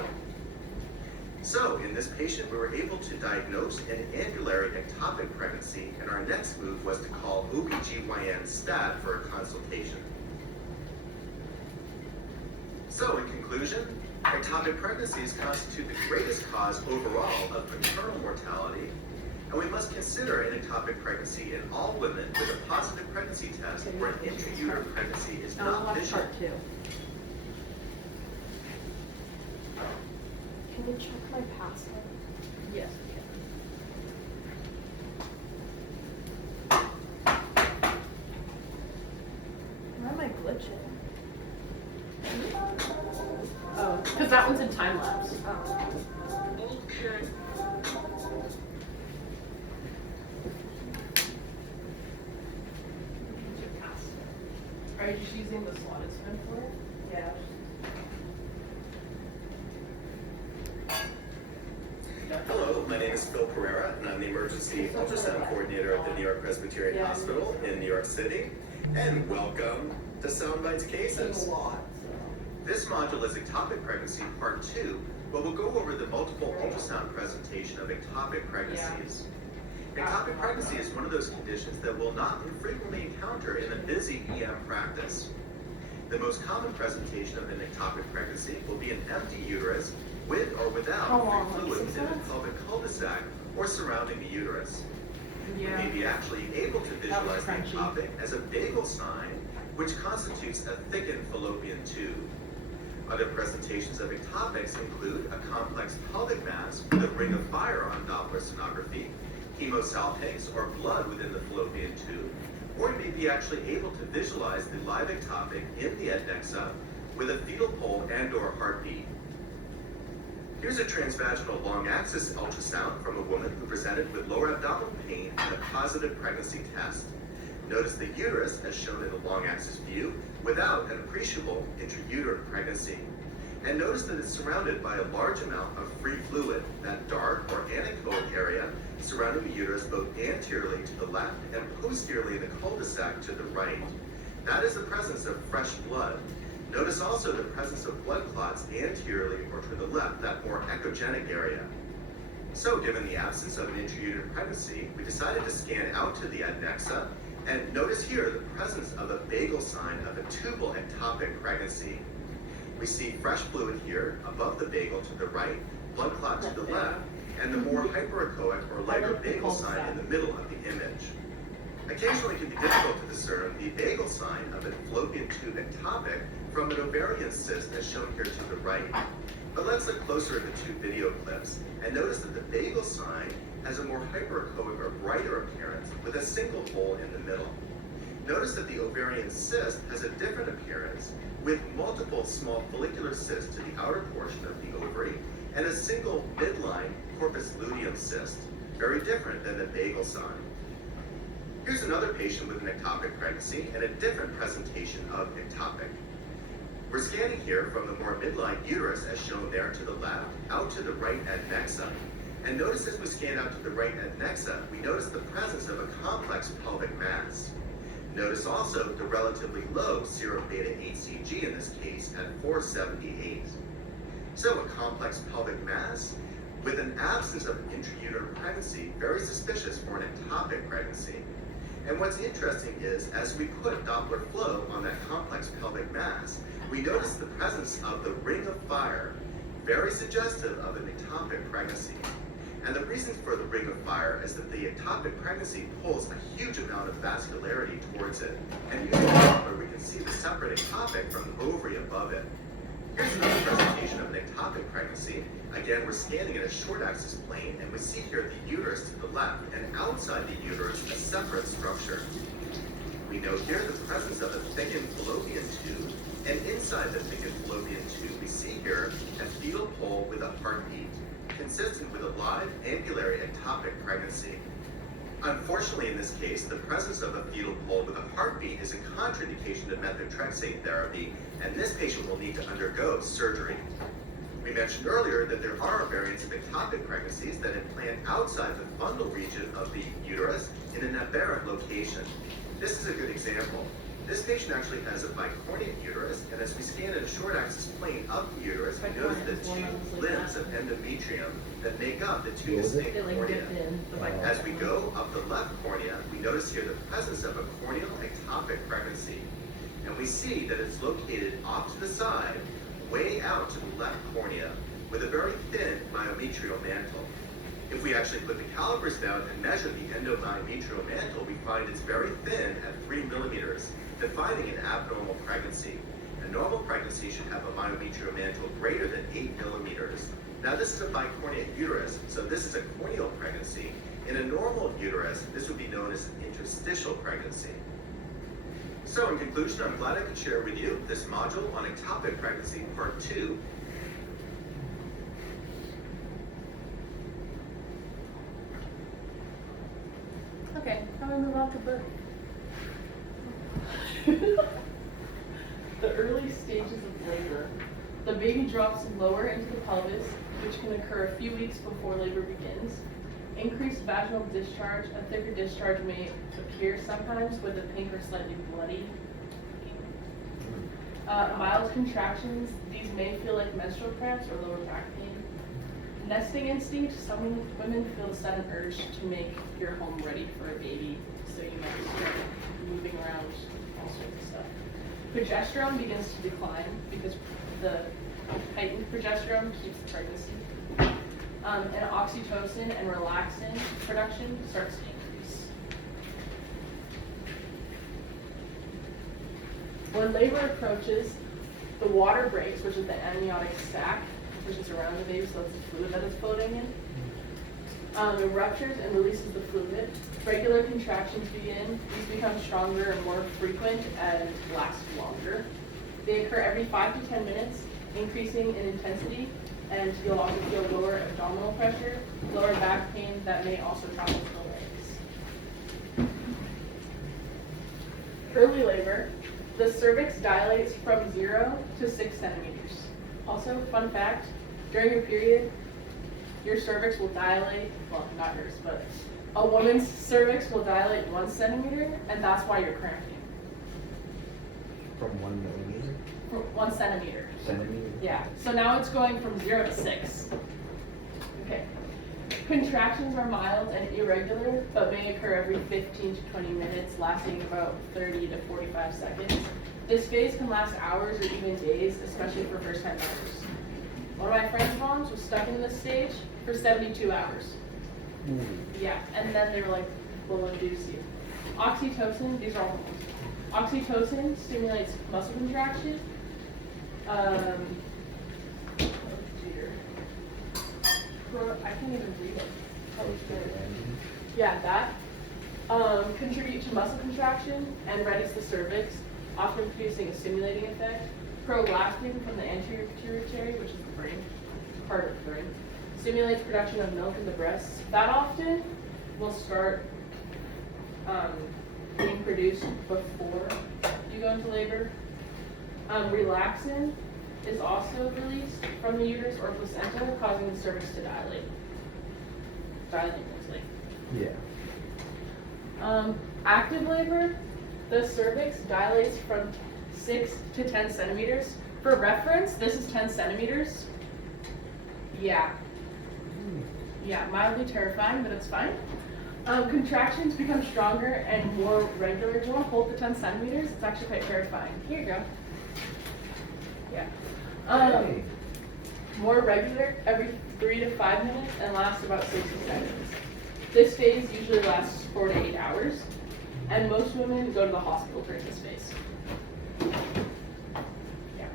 So in this patient, we were able to diagnose an ambulatory ectopic pregnancy, and our next move was to call OBGYN stat for a consultation. So in conclusion, ectopic pregnancies constitute the greatest cause overall of maternal mortality, and we must consider an ectopic pregnancy in all women with a positive pregnancy test where an intrauterine pregnancy is not visible. Part 2. Can you check my password? Yes. Why am I glitching? Oh, because that one's in time lapse. Okay. Are you just using the slotted spin for it? Yeah. Hello, my name is Phil Pereira, and I'm the emergency ultrasound coordinator at the New York Presbyterian Hospital in New York City. And welcome to Soundbites Cases. This module is ectopic pregnancy part 2, but we'll go over the multiple ultrasound presentation of ectopic pregnancies. Ectopic pregnancy is one of those conditions that we'll not infrequently encounter in a busy EM practice. The most common presentation of an ectopic pregnancy will be an empty uterus with or without free fluid within the pelvic cul-de-sac or surrounding the uterus. We may be actually able to visualize the ectopic as a vagal sign, which constitutes a thickened fallopian tube. Other presentations of ectopics include a complex pelvic mass with a ring of fire on Doppler sonography, hemosalpinx or blood within the fallopian tube, or you may be actually able to visualize the live ectopic in the adnexa with a fetal pole and/or heartbeat. Here's a transvaginal long-axis ultrasound from a woman who presented with lower abdominal pain and a positive pregnancy test. Notice the uterus as shown in the long-axis view without an appreciable intrauterine pregnancy. And notice that it's surrounded by a large amount of free fluid, that dark or anechoic area surrounding the uterus both anteriorly to the left and posteriorly in the cul-de-sac to the right. That is the presence of fresh blood. Notice also the presence of blood clots anteriorly or to the left, that more echogenic area. So given the absence of an intrauterine pregnancy, we decided to scan out to the adnexa, and notice here the presence of a vagal sign of a tubal ectopic pregnancy. We see fresh fluid here above the vagal to the right, blood clot to the left, and the more hyperechoic or lighter vagal sign in the middle of the image. Occasionally it can be difficult to discern the vagal sign of a fallopian tube ectopic from an ovarian cyst as shown here to the right. But let's look closer at the two video clips and notice that the vagal sign has a more hyperechoic or brighter appearance with a single hole in the middle. Notice that the ovarian cyst has a different appearance with multiple small follicular cysts to the outer portion of the ovary and a single midline corpus luteum cyst, very different than the vagal sign. Here's another patient with an ectopic pregnancy and a different presentation of ectopic. We're scanning here from the more midline uterus as shown there to the left, out to the right adnexa. And notice as we scan out to the right adnexa, we notice the presence of a complex pelvic mass. Notice also the relatively low serum beta HCG in this case at 478. So a complex pelvic mass with an absence of intrauterine pregnancy very suspicious for an ectopic pregnancy. And what's interesting is, as we put Doppler flow on that complex pelvic mass, we notice the presence of the ring of fire, very suggestive of an ectopic pregnancy. And the reason for the ring of fire is that the ectopic pregnancy pulls a huge amount of vascularity towards it. And using Doppler, we can see the separate ectopic from the ovary above it. Here's another presentation of an ectopic pregnancy. Again, we're scanning in a short axis plane, and we see here the uterus to the left, and outside the uterus, a separate structure. We note here the presence of a thickened fallopian tube, and inside the thickened fallopian tube, we see here a fetal pole with a heartbeat, consistent with a live ambulary ectopic pregnancy. Unfortunately, in this case, the presence of a fetal pole with a heartbeat is a contraindication to methotrexate therapy, and this patient will need to undergo surgery. We mentioned earlier that there are variants of ectopic pregnancies that implant outside the fundal region of the uterus in an aberrant location. This is a good example. This patient actually has a bicornuate uterus, and as we scan in a short axis plane of the uterus, we notice the two limbs of endometrium that make up the two distinct cornea. As we go up the left cornea, we notice here the presence of a corneal ectopic pregnancy. And we see that it's located off to the side, way out to the left cornea, with a very thin myometrial mantle. If we actually put the calipers down and measure the endomyometrial mantle, we find it's very thin at 3 millimeters, defining an abnormal pregnancy. A normal pregnancy should have a myometrial mantle greater than 8 millimeters. Now this is a bicornuate uterus, so this is a corneal pregnancy. In a normal uterus, this would be known as an interstitial pregnancy. So in conclusion, I'm glad I could share with you this module on ectopic pregnancy, part 2. Okay, how do we move on to birth? The early stages of labor. The baby drops lower into the pelvis, which can occur a few weeks before labor begins. Increased vaginal discharge, a thicker discharge may appear sometimes with a pink or slightly bloody. Mild contractions, these may feel like menstrual cramps or lower back pain. Nesting instinct, some women feel a sudden urge to make your home ready for a baby, so you might start moving around, all sorts of stuff. Progesterone begins to decline because the heightened progesterone keeps the pregnancy. And oxytocin and relaxin production starts to increase. When labor approaches, the water breaks, which is the amniotic sac, which is around the baby, so that's the fluid that it's floating in. It ruptures and releases the fluid. Regular contractions begin. These become stronger and more frequent and last longer. They occur every 5 to 10 minutes, increasing in intensity, and you'll also feel lower abdominal pressure, lower back pain that may also travel to the legs. Early labor, the cervix dilates from 0 to 6 centimeters. Also, fun fact, during your period, your cervix will dilate, well, not yours, but a woman's cervix will dilate 1 centimeter, and that's why you're cramping. From 1 millimeter? For 1 centimeter. Centimeter? Yeah, so now it's going from 0 to 6. Okay. Contractions are mild and irregular, but may occur every 15 to 20 minutes, lasting about 30 to 45 seconds. This phase can last hours or even days, especially for first-time mothers. One of my friend's moms was stuck in this stage for 72 hours. Yeah, and then they were like, we'll induce you. Oxytocin, these are all hormones. Oxytocin stimulates muscle contraction. Oh dear. I can't even read it. Yeah, that. Contribute to muscle contraction and readies the cervix, often producing a stimulating effect. Prolactin from the anterior pituitary, which is the brain, part of the brain, stimulates production of milk in the breasts. That often will start being produced before you go into labor. Relaxin is also released from the uterus or placenta, causing the cervix to dilate. Dilating mostly. Yeah. Active labor, the cervix dilates from 6 to 10 centimeters. For reference, this is 10 centimeters. Yeah. Yeah, mildly terrifying, but it's fine. Contractions become stronger and more regular. Do you want to hold the 10 centimeters? It's actually quite terrifying. Here you go. Yeah. More regular every 3 to 5 minutes and lasts about 60 seconds. This phase usually lasts 4 to 8 hours, and most women go to the hospital during this phase. Yeah.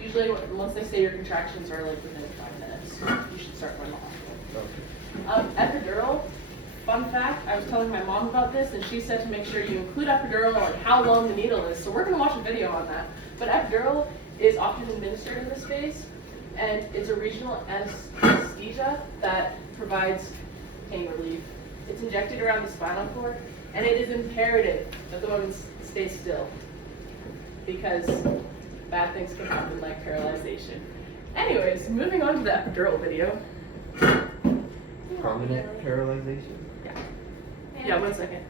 Usually, once they say your contractions are like within 5 minutes, you should start going to the hospital. Epidural. Fun fact, I was telling my mom about this, and she said to make sure you include epidural and how long the needle is. So we're going to watch a video on that. But epidural is often administered in this phase, and it's a regional anesthesia that provides pain relief. It's injected around the spinal cord, and it is imperative that the woman stay still because bad things can happen like paralyzation. Anyways, moving on to the epidural video. Permanent paralyzation? Yeah, 1 second.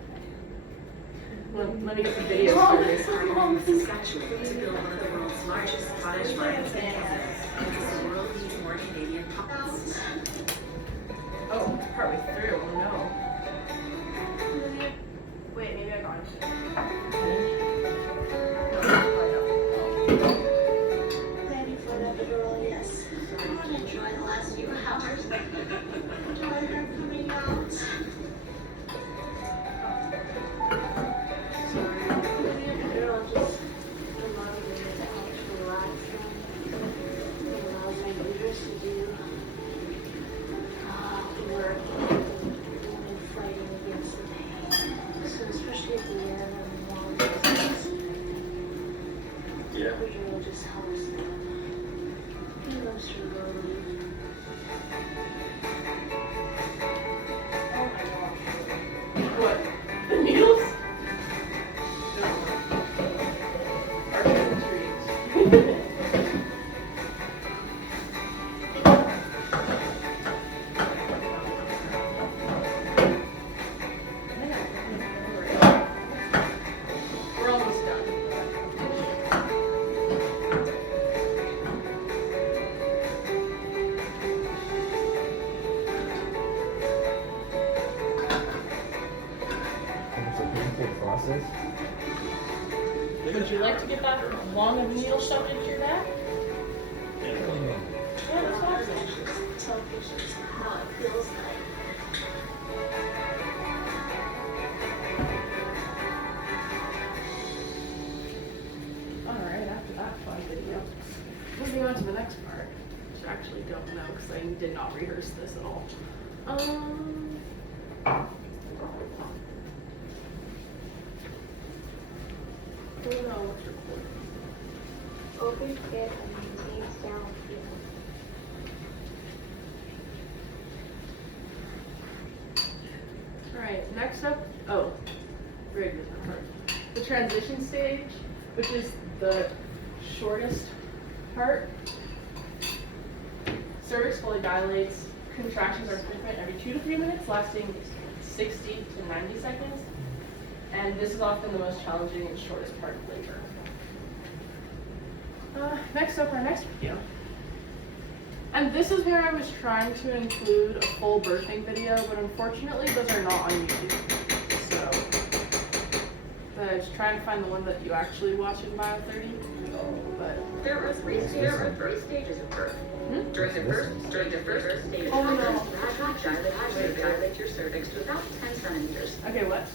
Let me get the video started. Saskatchewan to build one of the world's largest cottage lions campuses because the world needs more Canadian puppies. Oh, partway through. Oh no. Wait, maybe I got it. Ready for the epidural, yes. I'm gonna enjoy the last few hours. Enjoy her coming out. Sorry. The epidural just allows me to relax and allows my uterus to do work and fighting against the pain. So especially at the end of long distance, the epidural just helps them. Give them some relief. Oh my gosh. What? The needles? Are intrigued. We're almost done. It's a painful process. Would you like to get that long of a needle shoved into your back? Yeah, that's awesome. Tell patients how it feels like. Alright, after that fun video, moving on to the next part, which I actually don't know because I did not rehearse this at all. Oh no, what's recording? Open it and maintain down feeling. Alright, next up, oh, very good part. The transition stage, which is the shortest part. Cervix fully dilates, contractions are frequent every 2 to 3 minutes, lasting 60 to 90 seconds. And this is often the most challenging and shortest part of labor. Next up, our next video. And this is where I was trying to include a full birthing video, but unfortunately those are not on YouTube. So, I was trying to find the one that you actually watch in Bio 30, but... There are three stages of birth. During the first stage of Oh, birth, no. gradually dilate your cervix to about 10 centimeters. Okay, what?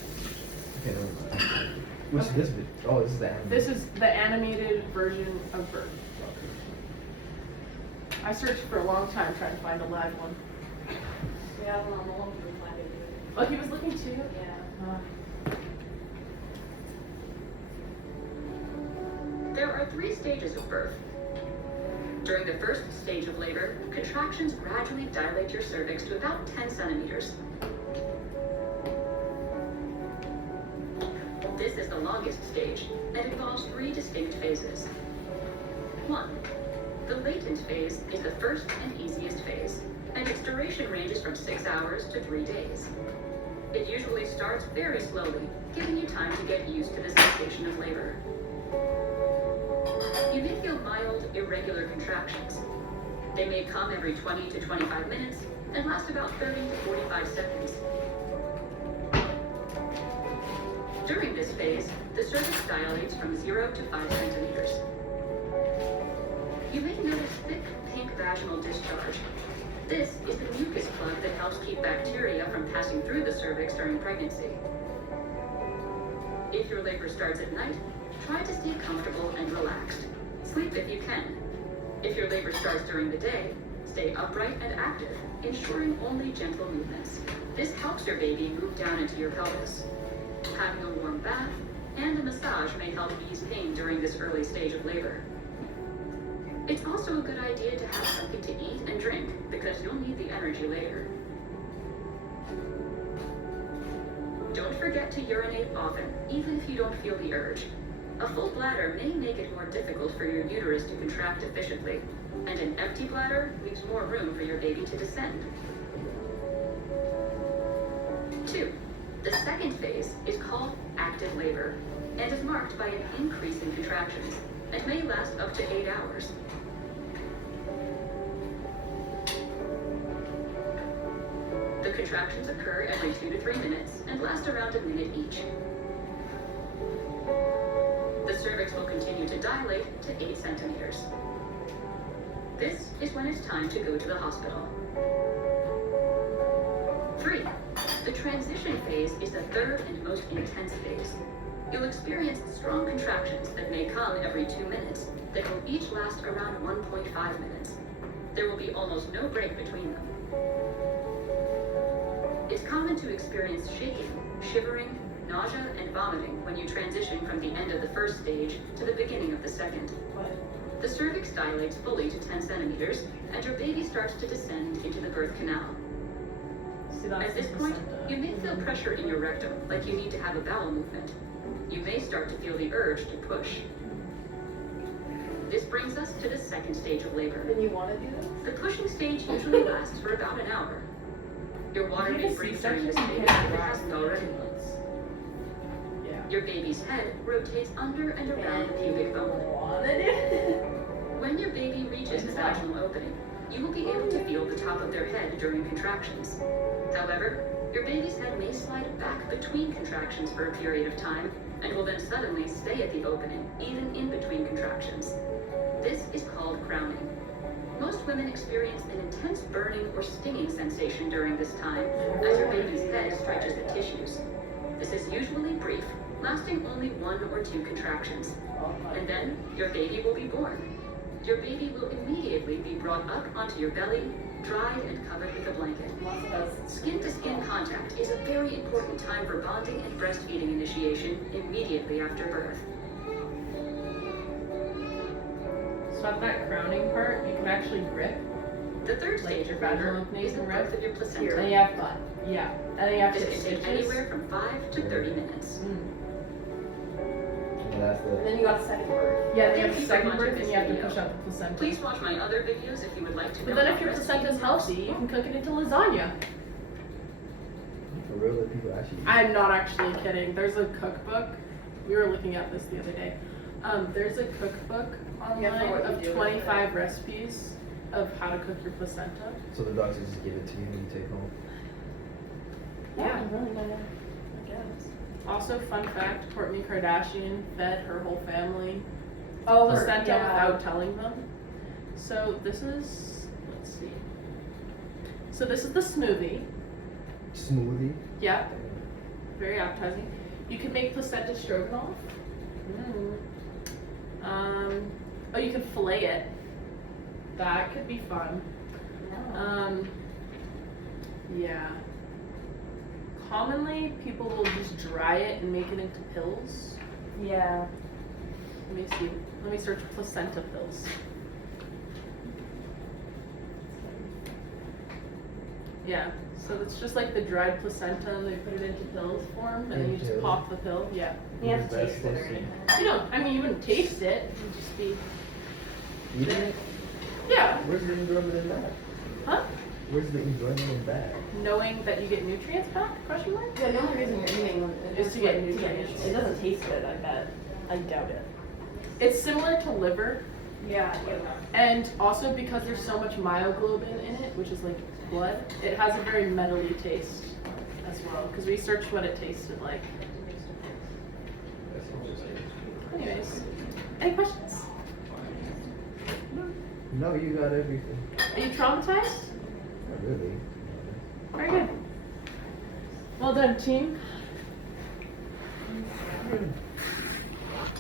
Okay, never mind. What's this video? Oh, this is the anime. This is the animated version of birth. I searched for a long time trying to find a live one. Yeah, well, I'm alone for 5 days. Oh, he was looking too? Yeah. There are three stages of birth. During the first stage of labor, contractions gradually dilate your cervix to about 10 centimeters. This is the longest stage and involves 3 distinct phases. 1. The latent phase is the first and easiest phase, and its duration ranges from 6 hours to 3 days. It usually starts very slowly, giving you time to get used to the sensation of labor. You may feel mild, irregular contractions. They may come every 20 to 25 minutes and and last about 30 to 45 seconds. During this phase, the cervix dilates from 0 to 5 centimeters. You may notice thick pink vaginal discharge. This is the mucus plug that helps keep bacteria from passing through the cervix during pregnancy. If your labor starts at night, try to stay comfortable and relaxed. Sleep if you can. If your labor starts during the day, stay upright and active, ensuring only gentle movements. This helps your baby move down into your pelvis. Having a warm bath and a massage may help ease pain during this early stage of labor. It's also a good idea to have something to eat and drink because you'll need the energy later. Don't forget to urinate often, even if you don't feel the urge. A full bladder may make it more difficult for your uterus to contract efficiently, and an empty bladder leaves more room for your baby to descend. 2. The second phase is called active labor and is marked by an increase in contractions and may last up to 8 hours. The contractions occur every 2 to 3 minutes and last around a minute each. The cervix will continue to dilate to 8 centimeters. This is when it's time to go to the hospital. 3. The transition phase is the third and most intense phase. You'll experience strong contractions that may come every 2 minutes that will each last around 1.5 minutes. There will be almost no break between them. It's common to experience shaking, shivering, nausea, and vomiting when you transition from the end of the first stage to the beginning of the second. The cervix dilates fully to 10 centimeters, and your baby starts to descend into the birth canal. At this point, you may feel pressure in your rectum, like you need to have a bowel movement. You may start to feel the urge to push. This brings us to the second stage of labor. Then you want to do this? The pushing stage usually lasts for about an hour. Your water may break during this phase if it hasn't already. Your baby's head rotates under and around the pubic bone. When your baby reaches the vaginal opening, you will be able to feel the top of their head during contractions. However, your baby's head may slide back between contractions for a period of time and will then suddenly stay at the opening, even in between contractions. This is called crowning. Most women experience an intense burning or stinging sensation during this time as your baby's head stretches the tissues. This is usually brief, lasting only 1 or 2 contractions. And then your baby will be born. Your baby will immediately be brought up onto your belly, dried and covered with a blanket. Skin-to-skin contact is a very important time for bonding and breastfeeding initiation immediately after birth. So at that crowning part, you can actually grip. The third stage of labor is the birth of your placenta. And you have fun. Yeah. And then you have This to can stitches. take anywhere from 5 to 30 minutes. And that's And the. then you got second birth. Yeah, then you have Thank you for second watching birth and this you have to video. push out the placenta. Please watch my other videos if you would like to know But then how if your breastfeeding placenta's healthy, you can cook it into lasagna. For real, that people actually. I'm not actually kidding. There's a cookbook. We were looking at this the other day. There's a cookbook online what you of do with 25 recipes of how to cook your placenta. So the doctors just give it to you when you take home. Yeah, I guess. Also, fun fact, Kourtney Kardashian fed her whole family placenta without telling them. So this is, let's see. So this is the smoothie. Smoothie. Yep. Very appetizing. You can make placenta stroganoff. Oh, you can fillet it. That could be fun. Yeah. Commonly, people will just dry it and make it into pills. Yeah. Let me see. Let me search placenta pills. Yeah. So it's just like the dried placenta, and they put it into pills form, and then you just Pill? pop the pill. Yeah. You have What to is taste that it or supposed to- anything. You know, I mean, you wouldn't taste it. It would just be. Eat it? Yeah. Where's the enjoyment in that? Huh? Where's the enjoyment in that? Knowing that you get nutrients back? Question mark? Yeah, the only reason you're eating them Is to get nutrients. It doesn't taste good, I bet. I doubt it. It's similar to liver, Yeah, and also because there's so much myoglobin in it, which is like blood, it has a very metally taste as well, because we searched what it tasted like. Anyways, any questions? No, you got everything. Are you traumatized? Not really. Very good. Well done, team.